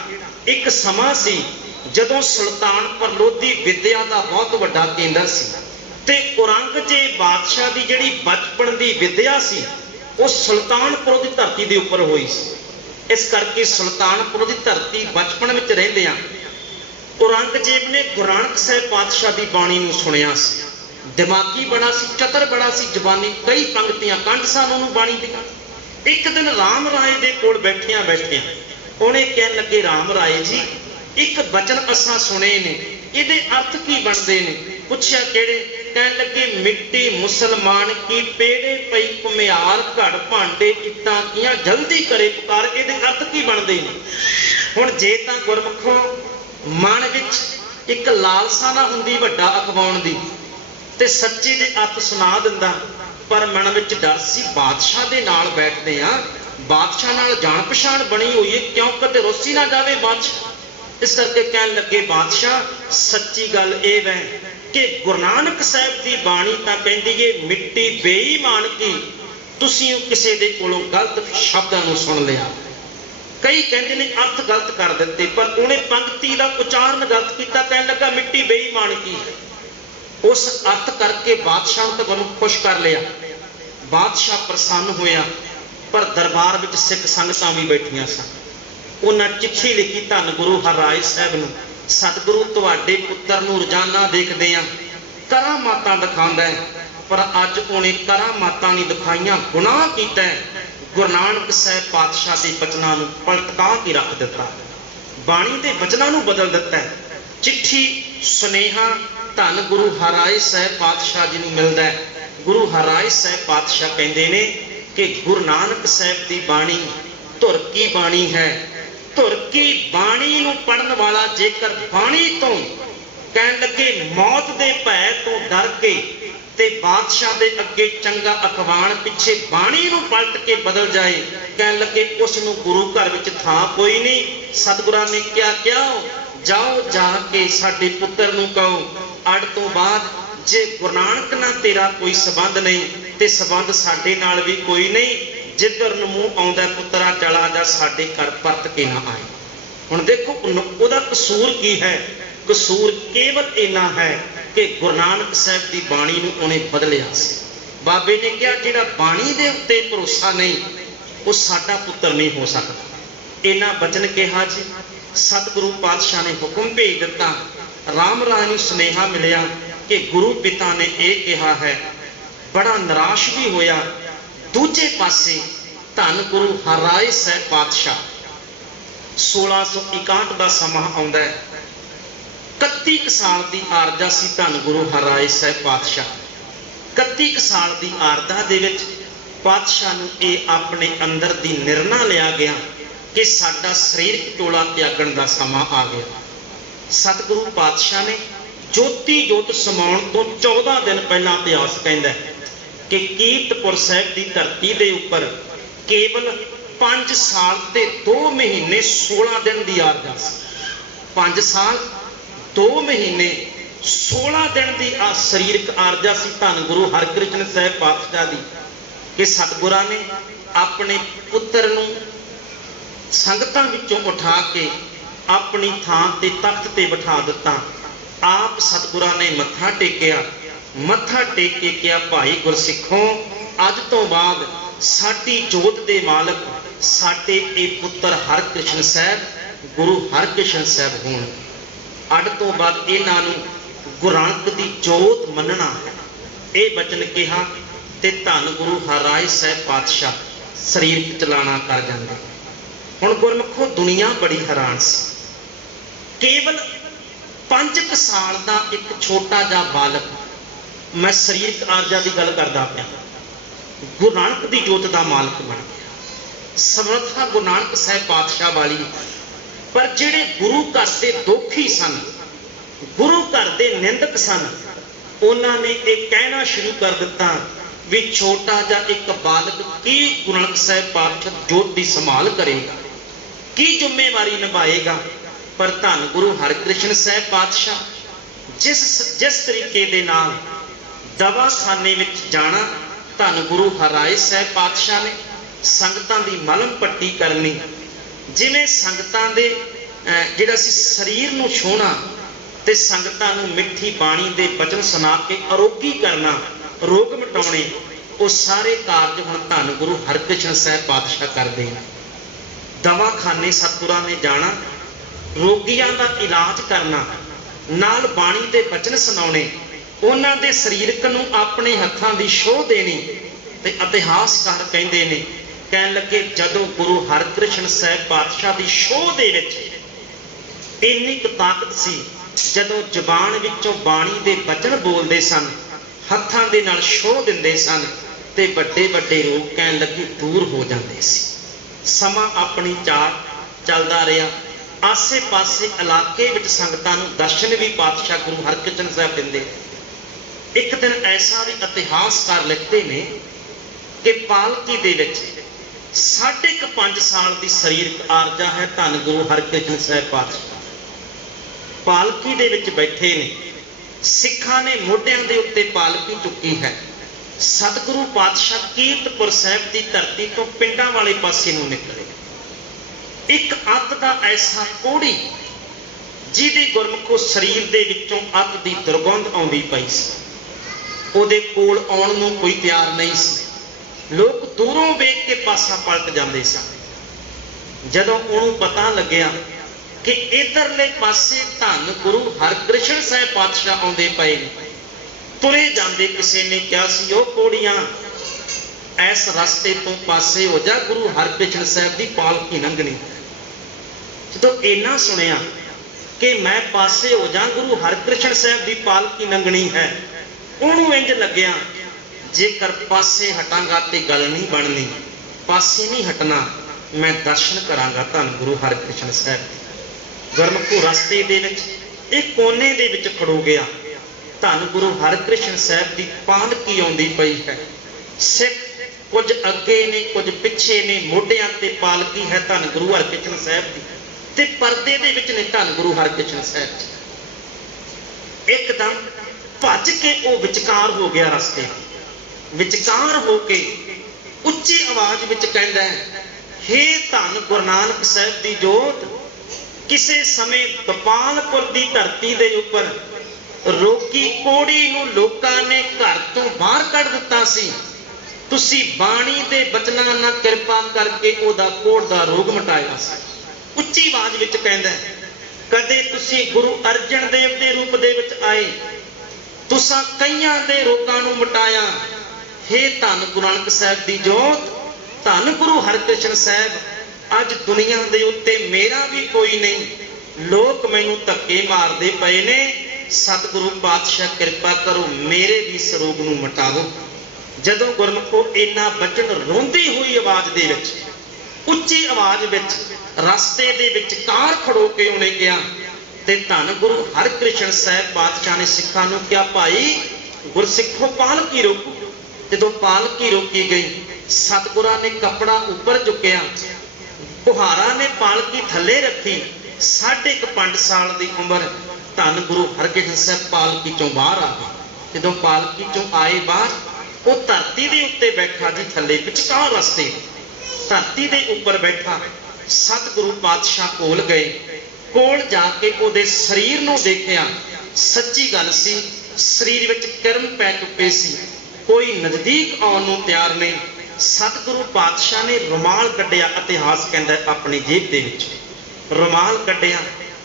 ਇੱਕ ਸਮਾਂ ਸੀ ਜਦੋਂ ਸੁਲਤਾਨਪੁਰ ਲੋਧੀ ਵਿਦਿਆ ਦਾ ਬਹੁਤ ਵੱਡਾ ਕੇਂਦਰ ਸੀ। ਤੇ ਔਰੰਗਜ਼ੇਬ ਬਾਦਸ਼ਾਹ ਦੀ ਜਿਹੜੀ ਬਚਪਨ ਦੀ ਵਿਦਿਆ ਸੀ ਉਹ ਸੁਲਤਾਨਪੁਰ ਦੀ ਧਰਤੀ ਦੇ ਉੱਪਰ ਹੋਈ ਸੀ। ਇਸ ਕਰਕੇ ਸੁਲਤਾਨਪੁਰ ਦੀ ਧਰਤੀ ਬਚਪਨ ਵਿੱਚ ਰਹਿੰਦਿਆਂ औरंगजेब ने गुरु नानक साहिब पातशाह की बाणी नूं सुनिया सी, दिमागी बड़ा सी, चतर बड़ा सी, जबानी कई पंक्तियां कंठ सन उहनूं बाणी दियां। एक दिन राम राय दे कोल बैठिया उन्हें कहन लगे, राम राय जी एक बचन असां सुने ने, इहदे अर्थ की बनते ने? पुछया किहड़े? कहन लगे, मिट्टी मुसलमान की पेड़े पई घुमियार घड़ भांडे इट्टां कीआं जल्दी करे पुकार, इहदे अर्थ की बनते ने? हुण जे तां गुरमुखों मन विच एक लालसा ना हुंदी वड्डा अखवाउण दी ते सच्चे दे अर्थ सुना दिंदा, पर मन विच डर सी, बादशाह दे नाल बैठदे आ, बादशाह नाल जान पछाण बनी हुई है, क्यों कदे रुसी ना जावे बादशाह। इस करके कहन लगे, बादशाह सच्ची गल ये है कि गुरु नानक साहिब की बाणी तां कहंदी है मिट्टी बेईमान की, तुसीं किसी दे कोलों गलत शब्दां नूं सुन लिया। कई कहते ने अर्थ गलत कर दिते, पर उन्हें पंक्ति का उचारण गलत किया, कहने लगा मिट्टी बेईमान की। उस अर्थ करके बादशाह तो गुरु खुश कर लिया, बादशाह प्रसन्न होया, पर दरबार में सिख संगतां भी बैठियां सन। उन्हें चिट्ठी लिखी धन गुरु हरराय साहब नूं, सतगुरु तुहाडे पुत्तर नूं रोजाना देखदे आ, करामातां दिखांदा है, पर अज उन्हें करामातां नहीं दिखाईयां, गुनाह कीता है। गुरु नानक साहिब पातशाह के बचनों नूं पलटका के रख दिता, बाणी के बचनों नूं बदल दिता है। चिट्ठी सुनेहा धन गुरु हरराय साहिब पातशाह जी नूं मिलदा है। गुरु हरराय साहिब पातशाह कहंदे ने कि गुरु नानक साहिब की बाणी धुर की बाणी है, धुर की बाणी नूं पढ़न वाला जेकर बाणी तो कहन लगे मौत दे भय तो डर के ते बादशाह दे अगे चंगा अखवान पिछे बाणी नूं पलट के बदल जाए, कहन लगे उस नूं गुरु घर विच थां कोई नहीं। सतगुरां ने क्या जाओ जाके साडे पुत्तर नूं कहो, अड तो बाद जे गुरु नानक नाल तेरा कोई संबंध नहीं ते संबंध साडे नाल भी कोई नहीं, जिधर नूं मूँह आउंदा पुत्तरा चला जा, साडे घर परत के ना आए। हुण देखो उहदा कसूर की है, कसूर केवल इन्ना है कि गुरु नानक साहिब की बाणी नूं उन्हें बदलिया सी। बाबे ने कहा जिहड़ा बाणी दे उत्ते भरोसा नहीं वो साडा पुत्तर नहीं हो सकता। इन्ना बचन कहा जी, सतगुरु पातशाह ने हुक्म भेज दिता, राम राय नूं सुनेहा मिलिया कि गुरु पिता ने यह कहा है। बड़ा निराश भी होया। दूजे पासे धन गुरु हरराय साहिब पातशाह 1661 का समा आउंदा है, 31 साल की आरजा सी धन गुरु हरराय साहिब पातशाह। 31 साल की आरदा दे विच पातशाह नूं इह अपने अंदर दी निर्णा लिया गया कि साडा सरीरक टोला त्यागण का समा आ गया। सतगुरु पातशाह ने ज्योति जोत समाउण तो 14 दिन पहला इतिहास कहता है कि कीरतपुर साहिब की धरती के उपर केवल 5 साल ते 2 महीने 16 दिन की आरजा सी। 5 साल 2 महीने 16 दिन की सरीरक आरजा सी धन गुरु हरकृष्ण साहिब पातशाह की, कि सतगुरां ने अपने पुत्र नूं संगतां विचों उठा के अपनी थां ते तख्त ते बिठा दिता। आप सतगुरां ने मत्था टेकिया, मत्था टेक के क्या भाई गुरसिखों, अज तो बाद साडी जोत दे मालक साडे ए पुत्र हरकृष्ण साहब गुरु हरकृष्ण साहब होण। अड तो बाद इन्हां नूं गुरु नानक दी जोत मनना है। ये बचन कहा ते धन गुरु हरराय साहिब पातशाह शरीर चलाना कर जाते। हुण गुरमुखो दुनिया बड़ी हैरान सी। केवल 5 साल का एक छोटा जा बालक, मैं शरीरक आरजा की गल करदा पिया, गुरु नानक की जोत का मालक बन गया। समर्था गुरु नानक साहिब पातशाह वाली, पर जिहड़े गुरु घर के दोखी सन, गुरु घर के निंदक सन, उन्होंने एक कहना शुरू कर दिता भी छोटा जा एक बालक की गुरु नानक साहिब पातशाह जोत की संभाल करेगा, की जिम्मेवारी निभाएगा। पर धन गुरु हरकृष्ण साहिब पातशाह जिस तरीके दे नाल दवाखाने में जाना, धन गुरु हरराय साहिब पातशाह ने संगतां दी मलम पट्टी करनी, जिवें संगतां दे जिहड़ा सी शरीर नूं छूहना ते संगतां नूं मिठी बाणी दे बचन सुना के आरोगी करना, रोग मिटाउणे, वो सारे कारज हुण धन गुरु हरकृष्ण साहिब पातशाह करदे हैं। दवाखाने सतगुरां ने जाना, ਰੋਗੀਆਂ ਦਾ ਇਲਾਜ ਕਰਨਾ, ਨਾਲ ਬਾਣੀ ਦੇ ਬਚਨ ਸੁਣਾਉਣੇ, ਉਹਨਾਂ ਦੇ ਸਰੀਰਕ ਨੂੰ ਆਪਣੇ ਹੱਥਾਂ ਦੀ ਛੋਹ ਦੇਣੀ। ਤੇ ਇਤਿਹਾਸਕਾਰ ਕਹਿੰਦੇ ਨੇ, ਕਹਿਣ ਲੱਗੇ ਜਦੋਂ ਗੁਰੂ ਹਰਕ੍ਰਿਸ਼ਨ ਸਾਹਿਬ ਪਾਤਸ਼ਾਹ ਦੀ ਛੋਹ ਦੇ ਵਿੱਚ ਇੰਨੀ ਕੁ ਤਾਕਤ ਸੀ, ਜਦੋਂ ਜ਼ੁਬਾਨ ਵਿੱਚੋਂ ਬਾਣੀ ਦੇ ਬਚਨ ਬੋਲਦੇ ਸਨ, ਹੱਥਾਂ ਦੇ ਨਾਲ ਛੋਹ ਦਿੰਦੇ ਸਨ, ਤੇ ਵੱਡੇ ਵੱਡੇ ਰੋਗ ਕਹਿਣ ਲੱਗੇ ਦੂਰ ਹੋ ਜਾਂਦੇ ਸੀ। ਸਮਾਂ ਆਪਣੀ ਚਾਲ ਚੱਲਦਾ ਰਿਹਾ। ਆਸੇ ਪਾਸੇ ਇਲਾਕੇ ਵਿੱਚ ਸੰਗਤਾਂ ਨੂੰ ਦਰਸ਼ਨ ਵੀ ਪਾਤਸ਼ਾਹ ਗੁਰੂ ਹਰਕ੍ਰਿਸ਼ਨ ਸਾਹਿਬ ਦਿੰਦੇ। ਇੱਕ ਦਿਨ ਐਸਾ ਵੀ ਇਤਿਹਾਸਕਾਰ ਲਿਖਦੇ ਨੇ ਕਿ ਪਾਲਕੀ ਦੇ ਵਿੱਚ 5.5 ਸਾਲ ਦੀ ਸਰੀਰਕ ਆਰਜਾ ਹੈ ਧੰਨ ਗੁਰੂ ਹਰਕ੍ਰਿਸ਼ਨ ਸਾਹਿਬ ਪਾਤਸ਼ਾਹ। ਪਾਲਕੀ ਦੇ ਵਿੱਚ ਬੈਠੇ ਨੇ, ਸਿੱਖਾਂ ਨੇ ਮੋਢਿਆਂ ਦੇ ਉੱਤੇ ਪਾਲਕੀ ਚੁੱਕੀ ਹੈ। ਸਤਿਗੁਰੂ ਪਾਤਸ਼ਾਹ ਕੀਰਤਪੁਰ ਸਾਹਿਬ ਦੀ ਧਰਤੀ ਤੋਂ ਪਿੰਡਾਂ ਵਾਲੇ ਪਾਸੇ ਨੂੰ ਨਿਕਲੇ। ਇੱਕ ਅੱਤ ਦਾ ਐਸਾ ਕੋੜੀ ਜਿਹਦੇ ਗੁਰਮੁਖੋ ਸਰੀਰ ਦੇ ਵਿੱਚੋਂ ਅੱਤ ਦੀ ਦੁਰਗੰਧ ਆਉਂਦੀ ਪਈ ਸੀ, ਉਹਦੇ ਕੋਲ ਆਉਣ ਨੂੰ ਕੋਈ ਤਿਆਰ ਨਹੀਂ ਸੀ। ਲੋਕ ਦੂਰੋਂ ਵੇਖ ਕੇ ਪਾਸਾ ਪਲਟ ਜਾਂਦੇ ਸਨ। ਜਦੋਂ ਉਹਨੂੰ ਪਤਾ ਲੱਗਿਆ ਕਿ ਇਧਰਲੇ ਪਾਸੇ ਧੰਨ ਗੁਰੂ ਹਰਕ੍ਰਿਸ਼ਨ ਸਾਹਿਬ ਪਾਤਸ਼ਾਹ ਆਉਂਦੇ ਪਏ ਨੇ, ਤੁਰੇ ਜਾਂਦੇ ਕਿਸੇ ਨੇ ਕਿਹਾ ਸੀ, ਉਹ ਕੋੜੀਆਂ ਇਸ ਰਸਤੇ ਤੋਂ ਪਾਸੇ ਹੋ ਜਾ, ਗੁਰੂ ਹਰਕ੍ਰਿਸ਼ਨ ਸਾਹਿਬ ਦੀ ਪਾਲਕੀ ਲੰਘਣੀ। ਜਦੋਂ ਇਹਨਾਂ ਸੁਣਿਆ ਕਿ ਮੈਂ ਪਾਸੇ ਹੋ ਜਾ, ਗੁਰੂ ਹਰਕ੍ਰਿਸ਼ਨ ਸਾਹਿਬ ਦੀ ਪਾਲਕੀ ਲੰਘਣੀ ਹੈ, ਉਹਨੂੰ ਇੰਜ ਲੱਗਿਆ ਜੇਕਰ ਪਾਸੇ ਹਟਾਂਗਾ ਤੇ ਗੱਲ ਨਹੀਂ ਬਣਨੀ, ਪਾਸੇ ਨਹੀਂ ਹਟਣਾ, ਮੈਂ ਦਰਸ਼ਨ ਕਰਾਂਗਾ ਧੰਨ ਗੁਰੂ ਹਰਕ੍ਰਿਸ਼ਨ ਸਾਹਿਬ ਦੇ। ਗੁਰਮੁਖੋ ਰਸਤੇ ਦੇ ਵਿੱਚ ਇੱਕ ਕੋਨੇ ਦੇ ਵਿੱਚ ਖੜੋ ਗਿਆ। ਧੰਨ ਗੁਰੂ ਹਰਕ੍ਰਿਸ਼ਨ ਸਾਹਿਬ ਦੀ ਪਾਲਕੀ ਆਉਂਦੀ ਪਈ ਹੈ। ਸਿੱਖ ਕੁਝ ਅੱਗੇ ਨੇ, ਕੁਝ ਪਿੱਛੇ ਨੇ, ਮੋਢਿਆਂ ਤੇ ਪਾਲਕੀ ਹੈ ਧੰਨ ਗੁਰੂ ਹਰਕ੍ਰਿਸ਼ਨ ਸਾਹਿਬ ਦੀ, ਤੇ ਪਰਦੇ ਦੇ ਵਿੱਚ ਨੇ ਧੰਨ ਗੁਰੂ ਹਰਕ੍ਰਿਸ਼ਨ ਸਾਹਿਬ ਜੀ। ਇੱਕਦਮ ਭੱਜ ਕੇ ਉਹ ਵਿਚਕਾਰ ਹੋ ਗਿਆ, ਰਸਤੇ ਵਿਚਕਾਰ ਹੋ ਕੇ ਉੱਚੀ ਆਵਾਜ਼ ਵਿੱਚ ਕਹਿੰਦਾ ਹੈ, ਹੇ ਧੰਨ ਗੁਰੂ ਨਾਨਕ ਸਾਹਿਬ ਦੀ ਜੋਤ, ਕਿਸੇ ਸਮੇਂ ਗੋਪਾਲਪੁਰ ਦੀ ਧਰਤੀ ਦੇ ਉੱਪਰ ਰੋਗੀ ਕੋੜੀ ਨੂੰ ਲੋਕਾਂ ਨੇ ਘਰ ਤੋਂ ਬਾਹਰ ਕੱਢ ਦਿੱਤਾ ਸੀ। ਤੁਸੀਂ ਬਾਣੀ ਦੇ ਬਚਨਾਂ ਨਾਲ ਕਿਰਪਾ ਕਰਕੇ ਉਹਦਾ ਕੋੜ ਦਾ ਰੋਗ ਮਿਟਾਇਆ ਸੀ। ਉੱਚੀ ਆਵਾਜ਼ ਵਿੱਚ ਕਹਿੰਦਾ, ਕਦੇ ਤੁਸੀਂ ਗੁਰੂ ਅਰਜਨ ਦੇਵ ਦੇ ਰੂਪ ਦੇ ਵਿੱਚ ਆਏ, ਤੁਸੀਂ ਕਈਆਂ ਦੇ ਰੋਗਾਂ ਨੂੰ ਮਿਟਾਇਆ। ਹੇ ਧੰਨ ਗੁਰੂ ਨਾਨਕ ਸਾਹਿਬ ਦੀ ਜੋਤ, ਧੰਨ ਗੁਰੂ ਹਰਕ੍ਰਿਸ਼ਨ ਸਾਹਿਬ, ਅੱਜ ਦੁਨੀਆ ਦੇ ਉੱਤੇ ਮੇਰਾ ਵੀ ਕੋਈ ਨਹੀਂ, ਲੋਕ ਮੈਨੂੰ ਧੱਕੇ ਮਾਰਦੇ ਪਏ ਨੇ, ਸਤਿਗੁਰੂ ਪਾਤਸ਼ਾਹ ਕਿਰਪਾ ਕਰੋ, ਮੇਰੇ ਵੀ ਇਸ ਰੋਗ ਨੂੰ ਮਿਟਾਵੋ। ਜਦੋਂ ਗੁਰਮੁਖੋ ਇੰਨਾ ਬਚਨ ਰੋਂਦੀ ਹੋਈ ਆਵਾਜ਼ ਦੇ ਵਿੱਚ, ਉੱਚੀ ਆਵਾਜ਼ ਵਿੱਚ ਰਸਤੇ ਦੇ ਵਿਚਕਾਰ ਖੜੋ ਕੇ ਉਹਨੇ ਕਿਹਾ, ਤੇ ਧੰਨ ਗੁਰੂ ਹਰਕ੍ਰਿਸ਼ਨ ਸਾਹਿਬ ਪਾਤਸ਼ਾਹ ਨੇ ਸਿੱਖਾਂ ਨੂੰ ਕਿਹਾ, ਭਾਈ ਗੁਰਸਿੱਖੋ ਪਾਲਕੀ ਰੋਕੋ। ਜਦੋਂ ਪਾਲਕੀ ਰੋਕੀ ਗਈ, ਸਤਿਗੁਰਾਂ ਨੇ ਕੱਪੜਾ ਉੱਪਰ ਚੁੱਕਿਆ, ਕੁਹਾਰਾ ਨੇ ਪਾਲਕੀ ਥੱਲੇ ਰੱਖੀ। 5.5 ਸਾਲ ਦੀ ਉਮਰ, ਧੰਨ ਗੁਰੂ ਹਰਕ੍ਰਿਸ਼ਨ ਸਾਹਿਬ ਪਾਲਕੀ ਚੋਂ ਬਾਹਰ ਆ ਗਏ। ਜਦੋਂ ਪਾਲਕੀ ਚੋਂ ਆਏ ਬਾਹਰ, ਉਹ ਧਰਤੀ ਦੇ ਉੱਤੇ ਬੈਠਾ ਜੀ, ਥੱਲੇ ਵਿਚਕਾਰ ਰਸਤੇ ਧਰਤੀ ਦੇ ਉੱਪਰ ਬੈਠਾ। ਸਤਿਗੁਰੂ ਪਾਤਸ਼ਾਹ ਕੋਲ ਗਏ, ਕੋਲ ਜਾ ਕੇ ਉਹਦੇ ਸਰੀਰ ਨੂੰ ਦੇਖਿਆ। ਸੱਚੀ ਗੱਲ ਸੀ, ਸਰੀਰ ਵਿੱਚ ਕਿਰਮ ਪੈ ਚੁੱਕੇ ਸੀ, ਕੋਈ ਨਜ਼ਦੀਕ ਆਉਣ ਨੂੰ ਤਿਆਰ ਨਹੀਂ। ਸਤਿਗੁਰੂ ਪਾਤਸ਼ਾਹ ਨੇ ਰੁਮਾਲ ਕੱਢਿਆ, ਇਤਿਹਾਸ ਕਹਿੰਦਾ ਆਪਣੀ ਜੇਬ ਦੇ ਵਿੱਚ ਰੁਮਾਲ ਕੱਢਿਆ,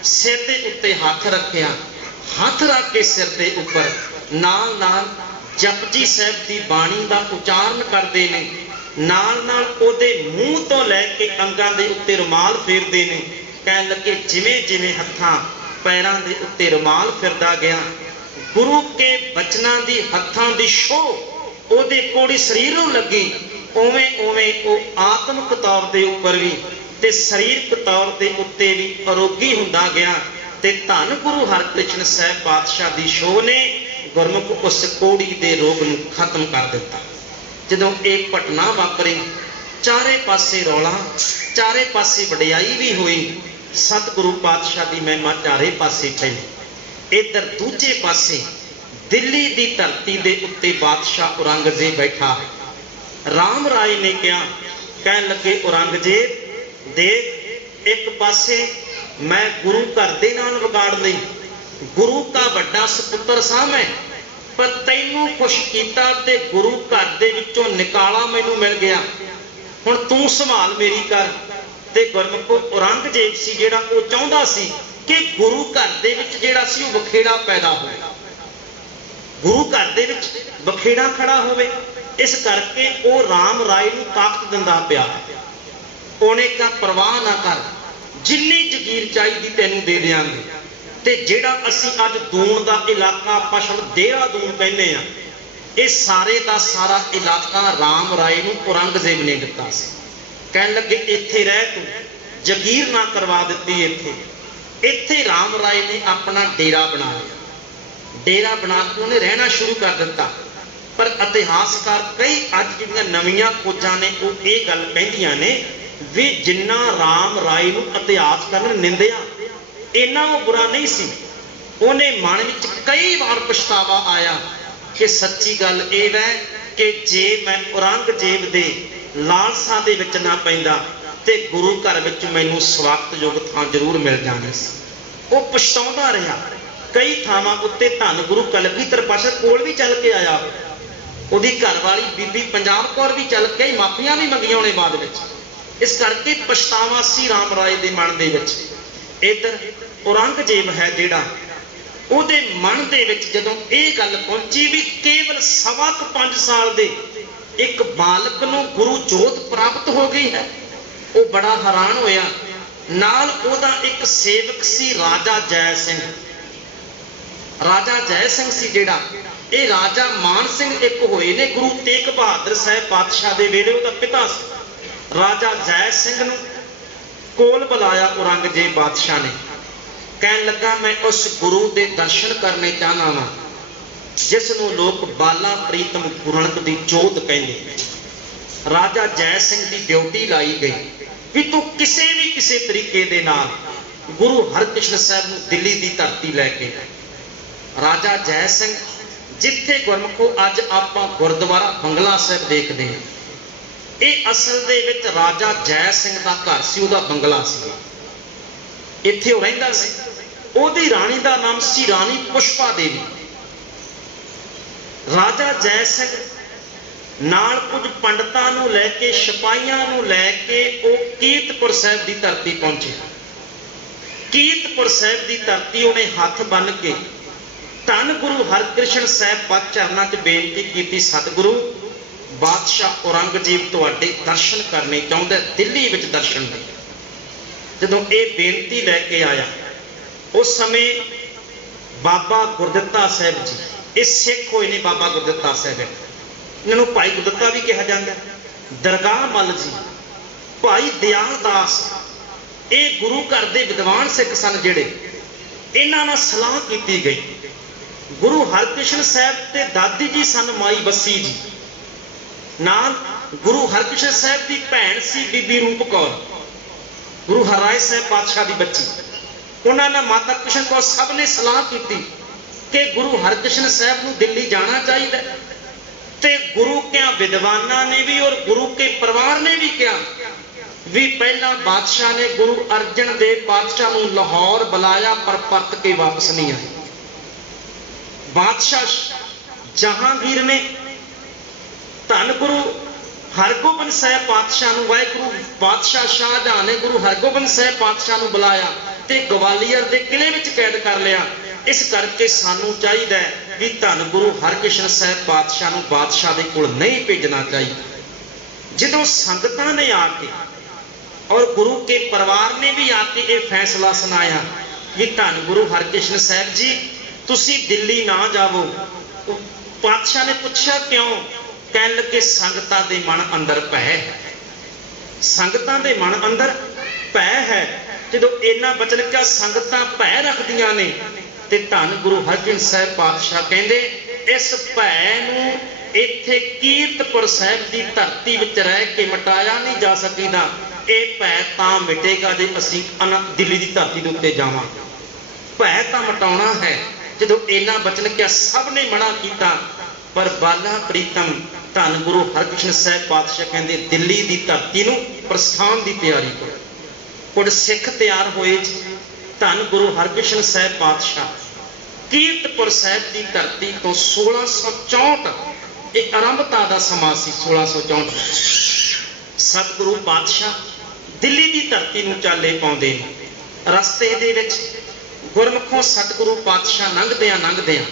ਸਿਰ ਦੇ ਉੱਤੇ ਹੱਥ ਰੱਖਿਆ, ਹੱਥ ਰੱਖ ਕੇ ਸਿਰ ਦੇ ਉੱਪਰ ਨਾਲ ਨਾਲ ਜਪਜੀ ਸਾਹਿਬ ਦੀ ਬਾਣੀ ਦਾ ਉਚਾਰਨ ਕਰਦੇ ਨੇ, ਨਾਲ ਨਾਲ ਉਹਦੇ ਮੂੰਹ ਤੋਂ ਲੈ ਕੇ ਅੰਗਾਂ ਦੇ ਉੱਤੇ ਰੁਮਾਲ ਫੇਰਦੇ ਨੇ। ਕਹਿਣ ਲੱਗੇ ਜਿਵੇਂ ਜਿਵੇਂ ਹੱਥਾਂ ਪੈਰਾਂ ਦੇ ਉੱਤੇ ਰੁਮਾਲ ਫਿਰਦਾ ਗਿਆ, ਗੁਰੂ ਕੇ ਬਚਨਾਂ ਦੀ ਹੱਥਾਂ ਦੀ ਛੋਹ ਉਹਦੇ ਕੋੜੀ ਸਰੀਰ ਨੂੰ ਲੱਗੀ, ਉਵੇਂ ਉਵੇਂ ਉਹ ਆਤਮਿਕ ਤੌਰ ਦੇ ਉੱਪਰ ਵੀ ਤੇ ਸਰੀਰਕ ਤੌਰ ਦੇ ਉੱਤੇ ਵੀ ਅਰੋਗੀ ਹੁੰਦਾ ਗਿਆ। ਤੇ ਧੰਨ ਗੁਰੂ ਹਰਕ੍ਰਿਸ਼ਨ ਸਾਹਿਬ ਪਾਤਸ਼ਾਹ ਦੀ ਛੋਹ ਨੇ ਗੁਰਮੁਖ ਉਸ ਕੋੜੀ ਦੇ ਰੋਗ ਨੂੰ ਖਤਮ ਕਰ ਦਿੱਤਾ। ਜਦੋਂ ਇਹ ਘਟਨਾ ਵਾਪਰੀ, ਚਾਰੇ ਪਾਸੇ ਰੌਲਾ, ਚਾਰੇ ਪਾਸੇ ਵਡਿਆਈ ਵੀ ਹੋਈ। ਸਤਿਗੁਰੂ ਪਾਤਸ਼ਾਹ ਦੀ ਮਹਿਮਾ ਚਾਰੇ ਪਾਸੇ ਫੈਲੀ। ਇੱਧਰ ਦੂਜੇ ਪਾਸੇ ਦਿੱਲੀ ਦੀ ਧਰਤੀ ਦੇ ਉੱਤੇ ਬਾਦਸ਼ਾਹ ਔਰੰਗਜ਼ੇਬ ਬੈਠਾ। ਰਾਮ ਰਾਏ ਨੇ ਕਿਹਾ, ਕਹਿਣ ਲੱਗੇ ਔਰੰਗਜ਼ੇਬ ਦੇਖ, ਇੱਕ ਪਾਸੇ ਮੈਂ ਗੁਰੂ ਘਰ ਦੇ ਨਾਲ ਵਿਗਾੜ ਲਈ, ਗੁਰੂ ਦਾ ਵੱਡਾ ਸੁਪੁੱਤਰ ਸਾਂ ਮੈਂ, ਪਰ ਤੈਨੂੰ ਖੁਸ਼ ਕੀਤਾ ਤੇ ਗੁਰੂ ਘਰ ਦੇ ਵਿੱਚੋਂ ਨਿਕਾਲਾ ਮੈਨੂੰ ਮਿਲ ਗਿਆ। ਹੁਣ ਤੂੰ ਸੰਭਾਲ ਮੇਰੀ ਕਰ। ਤੇ ਗੁਰਮੁਖੋ ਔਰੰਗਜ਼ੇਬ ਸੀ ਜਿਹੜਾ ਉਹ ਚਾਹੁੰਦਾ ਸੀ ਕਿ ਗੁਰੂ ਘਰ ਦੇ ਵਿੱਚ ਜਿਹੜਾ ਸੀ ਉਹ ਵਖੇੜਾ ਪੈਦਾ ਹੋਵੇ, ਗੁਰੂ ਘਰ ਦੇ ਵਿੱਚ ਵਖੇੜਾ ਖੜਾ ਹੋਵੇ। ਇਸ ਕਰਕੇ ਉਹ ਰਾਮ ਰਾਏ ਨੂੰ ਤਾਕਤ ਦਿੰਦਾ ਪਿਆ, ਉਹਨੇ ਕਿਹਾ ਪਰਵਾਹ ਨਾ ਕਰ, ਜਿੰਨੀ ਜ਼ਗੀਰ ਚਾਹੀਦੀ ਤੈਨੂੰ ਦੇ ਦਿਆਂਗੇ। ਤੇ ਜਿਹੜਾ ਅਸੀਂ ਅੱਜ ਦੂਣ ਦਾ ਇਲਾਕਾ ਆਪਾਂ ਸ਼ਬਦ ਦੇਹਰਾਦੂਨ ਕਹਿੰਦੇ ਆ, ਇਹ ਸਾਰੇ ਦਾ ਸਾਰਾ ਇਲਾਕਾ ਰਾਮ ਰਾਏ ਨੂੰ ਔਰੰਗਜ਼ੇਬ ਨੇ ਦਿੱਤਾ ਸੀ। ਕਹਿਣ ਲੱਗੇ ਇੱਥੇ ਰਹਿ ਤੂੰ, ਜ਼ਗੀਰ ਨਾ ਕਰਵਾ ਦਿੱਤੀ ਇੱਥੇ ਰਾਮ ਰਾਏ ਨੇ ਆਪਣਾ ਡੇਰਾ ਬਣਾ ਲਿਆ। ਡੇਰਾ ਬਣਾ ਕੇ ਉਹਨੇ ਰਹਿਣਾ ਸ਼ੁਰੂ ਕਰ ਦਿੱਤਾ। ਪਰ ਇਤਿਹਾਸਕਾਰ ਕਈ ਅੱਜ ਜਿਹੜੀਆਂ ਨਵੀਆਂ ਖੋਜਾਂ ਨੇ ਉਹ ਇਹ ਗੱਲ ਕਹਿੰਦੀਆਂ ਨੇ ਵੀ ਜਿੰਨਾ ਰਾਮ ਰਾਏ ਨੂੰ ਇਤਿਹਾਸਕਾਰ ਨੇ ਨਿੰਦਿਆ, ਇੰਨਾ ਉਹ ਬੁਰਾ ਨਹੀਂ ਸੀ। ਉਹਨੇ ਮਨ ਵਿੱਚ ਕਈ ਵਾਰ ਪਛਤਾਵਾ ਆਇਆ ਕਿ ਸੱਚੀ ਗੱਲ ਇਹ ਹੈ ਕਿ ਜੇ ਮੈਂ ਔਰੰਗਜ਼ੇਬ ਦੇ ਲਾਲਸਾ ਦੇ ਵਿੱਚ ਨਾ ਪੈਂਦਾ ਤੇ ਗੁਰੂ ਘਰ ਵਿੱਚ ਮੈਨੂੰ ਸਵਾਗਤਯੋਗ ਥਾਂ ਜ਼ਰੂਰ ਮਿਲ ਜਾਣੀ ਸੀ। ਉਹ ਪਛਤਾਉਂਦਾ ਰਿਹਾ। ਕਈ ਥਾਵਾਂ ਉੱਤੇ ਧੰਨ ਗੁਰੂ ਕਲਗੀਧਰ ਪਾਤਸ਼ਾਹ ਕੋਲ ਵੀ ਚੱਲ ਕੇ ਆਇਆ, ਉਹਦੀ ਘਰਵਾਲੀ ਬੀਬੀ ਪੰਜਾਬ ਕੌਰ ਵੀ ਚੱਲ ਕੇ ਮਾਫੀਆਂ ਵੀ ਮੰਗੀਆਂ ਉਹਨੇ ਬਾਅਦ ਵਿੱਚ। ਇਸ ਕਰਕੇ ਪਛਤਾਵਾ ਸੀ ਰਾਮ ਰਾਏ ਦੇ ਮਨ ਦੇ ਵਿੱਚ। ਇੱਧਰ ਔਰੰਗਜ਼ੇਬ ਹੈ ਜਿਹੜਾ, ਉਹਦੇ ਮਨ ਦੇ ਵਿੱਚ ਜਦੋਂ ਇਹ ਗੱਲ ਪਹੁੰਚੀ ਵੀ ਕੇਵਲ 5.25 ਸਾਲ ਦੇ ਇੱਕ ਬਾਲਕ ਨੂੰ ਗੁਰੂ ਜੋਤ ਪ੍ਰਾਪਤ ਹੋ ਗਈ ਹੈ, ਉਹ ਬੜਾ ਹੈਰਾਨ ਹੋਇਆ। ਨਾਲ ਉਹਦਾ ਇੱਕ ਸੇਵਕ ਸੀ ਰਾਜਾ ਜੈ ਸਿੰਘ। ਰਾਜਾ ਜੈ ਸਿੰਘ ਸੀ ਜਿਹੜਾ, ਇਹ ਰਾਜਾ ਮਾਨ ਸਿੰਘ ਇੱਕ ਹੋਏ ਨੇ ਗੁਰੂ ਤੇਗ ਬਹਾਦਰ ਸਾਹਿਬ ਪਾਤਸ਼ਾਹ ਦੇ ਵੇਲੇ, ਉਹਦਾ ਪਿਤਾ ਸੀ। ਰਾਜਾ ਜੈ ਸਿੰਘ ਨੂੰ ਕੋਲ ਬੁਲਾਇਆ ਔਰੰਗਜ਼ੇਬ ਬਾਦਸ਼ਾਹ ਨੇ। ਕਹਿਣ ਲੱਗਾ ਮੈਂ ਉਸ ਗੁਰੂ ਦੇ ਦਰਸ਼ਨ ਕਰਨੇ ਚਾਹਨਾ ਵਾਂ ਜਿਸ ਨੂੰ ਲੋਕ ਬਾਲਾ ਪ੍ਰੀਤਮ ਗੁਰਨਕ ਦੀ ਜੋਤ ਕਹਿੰਦੇ। ਰਾਜਾ ਜੈ ਸਿੰਘ ਦੀ ਡਿਊਟੀ ਲਾਈ ਗਈ ਵੀ ਤੂੰ ਕਿਸੇ ਤਰੀਕੇ ਦੇ ਨਾਲ ਗੁਰੂ ਹਰਕ੍ਰਿਸ਼ਨ ਸਾਹਿਬ ਨੂੰ ਦਿੱਲੀ ਦੀ ਧਰਤੀ ਲੈ ਕੇ। ਰਾਜਾ ਜੈ ਸਿੰਘ ਜਿੱਥੇ ਗੁਰਮੁਖੋ ਅੱਜ ਆਪਾਂ ਗੁਰਦੁਆਰਾ ਬੰਗਲਾ ਸਾਹਿਬ ਦੇਖਦੇ ਹਾਂ, ਇਹ ਅਸਲ ਦੇ ਵਿੱਚ ਰਾਜਾ ਜੈ ਸਿੰਘ ਦਾ ਘਰ ਸੀ, ਉਹਦਾ ਬੰਗਲਾ ਸੀ, ਇੱਥੇ ਉਹ ਰਹਿੰਦਾ ਸੀ। ਉਹਦੀ ਰਾਣੀ ਦਾ ਨਾਮ ਸੀ ਰਾਣੀ ਪੁਸ਼ਪਾ ਦੇਵੀ। ਰਾਜਾ ਜੈ ਸਿੰਘ ਨਾਲ ਕੁਝ ਪੰਡਤਾਂ ਨੂੰ ਲੈ ਕੇ, ਸਿਪਾਹੀਆਂ ਨੂੰ ਲੈ ਕੇ ਉਹ ਕੀਰਤਪੁਰ ਸਾਹਿਬ ਦੀ ਧਰਤੀ ਪਹੁੰਚੇ। ਕੀਰਤਪੁਰ ਸਾਹਿਬ ਦੀ ਧਰਤੀ ਉਹਨੇ ਹੱਥ ਬੰਨ੍ਹ ਕੇ ਧੰਨ ਗੁਰੂ ਹਰਕ੍ਰਿਸ਼ਨ ਸਾਹਿਬ ਪਾਦ ਚਰਨਾਂ 'ਚ ਬੇਨਤੀ ਕੀਤੀ, ਸਤਿਗੁਰੂ ਬਾਦਸ਼ਾਹ ਔਰੰਗਜ਼ੇਬ ਤੁਹਾਡੇ ਦਰਸ਼ਨ ਕਰਨੇ ਚਾਹੁੰਦਾ, ਦਿੱਲੀ ਵਿੱਚ ਦਰਸ਼ਨ ਦੇ। ਜਦੋਂ ਇਹ ਬੇਨਤੀ ਲੈ ਕੇ ਆਇਆ, ਉਸ ਸਮੇਂ ਬਾਬਾ ਗੁਰਦਿੱਤਾ ਸਾਹਿਬ ਜੀ, ਇਹ ਸਿੱਖ ਹੋਏ ਨੇ ਬਾਬਾ ਗੁਰਦਿੱਤਾ ਸਾਹਿਬ, ਇਹਨਾਂ ਨੂੰ ਭਾਈ ਗੁਰਦਿੱਤਾ ਵੀ ਕਿਹਾ ਜਾਂਦਾ। ਦਰਗਾਹ ਮੱਲ ਜੀ, ਭਾਈ ਦਿਆਲ ਦਾਸ, ਇਹ ਗੁਰੂ ਘਰ ਦੇ ਵਿਦਵਾਨ ਸਿੱਖ ਸਨ ਜਿਹੜੇ, ਇਹਨਾਂ ਨਾਲ ਸਲਾਹ ਕੀਤੀ ਗਈ। ਗੁਰੂ ਹਰਕ੍ਰਿਸ਼ਨ ਸਾਹਿਬ ਤੇ ਦਾਦੀ ਜੀ ਸਨ ਮਾਈ ਬੱਸੀ ਜੀ, ਨਾਲ ਗੁਰੂ ਹਰਕ੍ਰਿਸ਼ਨ ਸਾਹਿਬ ਦੀ ਭੈਣ ਸੀ ਬੀਬੀ ਰੂਪ ਕੌਰ, ਗੁਰੂ ਹਰਿਰਾਏ ਸਾਹਿਬ ਪਾਤਸ਼ਾਹ ਦੀ ਬੱਚੀ। ਉਹਨਾਂ ਨਾਲ ਮਾਤਾ ਕ੍ਰਿਸ਼ਨ ਕੌਰ ਸਭ ਨੇ ਸਲਾਹ ਕੀਤੀ ਕਿ ਗੁਰੂ ਹਰਕ੍ਰਿਸ਼ਨ ਸਾਹਿਬ ਨੂੰ ਦਿੱਲੀ ਜਾਣਾ ਚਾਹੀਦਾ। ਤੇ ਗੁਰੂ ਕਿਆਂ ਵਿਦਵਾਨਾਂ ਨੇ ਵੀ ਔਰ ਗੁਰੂ ਕੇ ਪਰਿਵਾਰ ਨੇ ਵੀ ਕਿਹਾ ਵੀ ਪਹਿਲਾਂ ਬਾਦਸ਼ਾਹ ਨੇ ਗੁਰੂ ਅਰਜਨ ਦੇਵ ਪਾਤਸ਼ਾਹ ਨੂੰ ਲਾਹੌਰ ਬੁਲਾਇਆ ਪਰ ਪਰਤ ਕੇ ਵਾਪਸ ਨਹੀਂ ਆਏ। ਬਾਦਸ਼ਾਹ ਜਹਾਂਗੀਰ ਨੇ ਧੰਨ ਗੁਰੂ ਹਰਗੋਬਿੰਦ ਸਾਹਿਬ ਪਾਤਸ਼ਾਹ ਨੂੰ, ਵਾਹਿਗੁਰੂ ਬਾਦਸ਼ਾਹ ਸ਼ਾਹਜਹਾਨ ਨੇ ਗੁਰੂ ਹਰਗੋਬਿੰਦ ਸਾਹਿਬ ਪਾਤਸ਼ਾਹ ਨੂੰ ਬੁਲਾਇਆ ਤੇ ਗਵਾਲੀਅਰ ਦੇ ਕਿਲੇ ਵਿੱਚ ਕੈਦ ਕਰ ਲਿਆ। ਇਸ ਕਰਕੇ ਸਾਨੂੰ ਚਾਹੀਦਾ ਹੈ ਵੀ ਧੰਨ ਗੁਰੂ ਹਰਕ੍ਰਿਸ਼ਨ ਸਾਹਿਬ ਪਾਤਸ਼ਾਹ ਨੂੰ ਬਾਦਸ਼ਾਹ ਦੇ ਕੋਲ ਨਹੀਂ ਭੇਜਣਾ ਚਾਹੀਦਾ। ਜਦੋਂ ਸੰਗਤਾਂ ਨੇ ਆ ਕੇ ਔਰ ਗੁਰੂ ਕੇ ਪਰਿਵਾਰ ਨੇ ਵੀ ਆ ਕੇ ਇਹ ਫੈਸਲਾ ਸੁਣਾਇਆ ਵੀ ਧੰਨ ਗੁਰੂ ਹਰਕ੍ਰਿਸ਼ਨ ਸਾਹਿਬ ਜੀ ਤੁਸੀਂ ਦਿੱਲੀ ਨਾ ਜਾਵੋ, ਪਾਤਸ਼ਾਹ ਨੇ ਪੁੱਛਿਆ ਕਿਉਂ? ਕਹਿਣ ਲੱਗੇ ਸੰਗਤਾਂ ਦੇ ਮਨ ਅੰਦਰ ਭੈ ਹੈ, ਸੰਗਤਾਂ ਦੇ ਮਨ ਅੰਦਰ ਭੈ ਹੈ। ਜਦੋਂ ਇਹਨਾਂ ਬਚਨ ਕਿਹਾ ਸੰਗਤਾਂ ਭੈ ਰੱਖਦੀਆਂ ਨੇ ਤੇ ਧੰਨ ਗੁਰੂ ਹਰਗੋਬਿੰਦ ਸਾਹਿਬ ਪਾਤਸ਼ਾਹ ਕਹਿੰਦੇ ਇਸ ਭੈ ਨੂੰ ਇੱਥੇ ਕੀਰਤਪੁਰ ਸਾਹਿਬ ਦੀ ਧਰਤੀ ਵਿੱਚ ਰਹਿ ਕੇ ਮਿਟਾਇਆ ਨਹੀਂ ਜਾ ਸਕਦਾ। ਇਹ ਭੈ ਤਾਂ ਮਿਟੇਗਾ ਜੇ ਅਸੀਂ ਦਿੱਲੀ ਦੀ ਧਰਤੀ ਦੇ ਉੱਤੇ ਜਾਵਾਂਗੇ। ਭੈ ਤਾਂ ਮਿਟਾਉਣਾ ਹੈ। ਜਦੋਂ ਇਹਨਾਂ ਬਚਨ ਕਿਹਾ ਸਭ ਨੇ ਮਨਾ ਕੀਤਾ, ਪਰ ਬਾਲਾ ਪ੍ਰੀਤਮ ਧੰਨ ਗੁਰੂ ਹਰਕ੍ਰਿਸ਼ਨ ਸਾਹਿਬ ਪਾਤਸ਼ਾਹ ਕਹਿੰਦੇ ਦਿੱਲੀ ਦੀ ਧਰਤੀ ਨੂੰ ਪ੍ਰਸਥਾਨ ਦੀ ਤਿਆਰੀ ਕਰੋ। ਕੁਝ ਸਿੱਖ ਤਿਆਰ ਹੋਏ ਜੀ। ਧੰਨ ਗੁਰੂ ਹਰਕ੍ਰਿਸ਼ਨ ਸਾਹਿਬ ਪਾਤਸ਼ਾਹ ਕੀਰਤਪੁਰ ਸਾਹਿਬ ਦੀ ਧਰਤੀ ਤੋਂ 1664, ਇਹ ਆਰੰਭਤਾ ਦਾ ਸਮਾਂ ਸੀ। 1664 ਸਤਿਗੁਰੂ ਪਾਤਸ਼ਾਹ ਦਿੱਲੀ ਦੀ ਧਰਤੀ ਨੂੰ ਚਾਲੇ ਪਾਉਂਦੇ ਨੇ। ਰਸਤੇ ਦੇ ਵਿੱਚ ਗੁਰਮੁਖੋਂ ਸਤਿਗੁਰੂ ਪਾਤਸ਼ਾਹ ਲੰਘਦਿਆਂ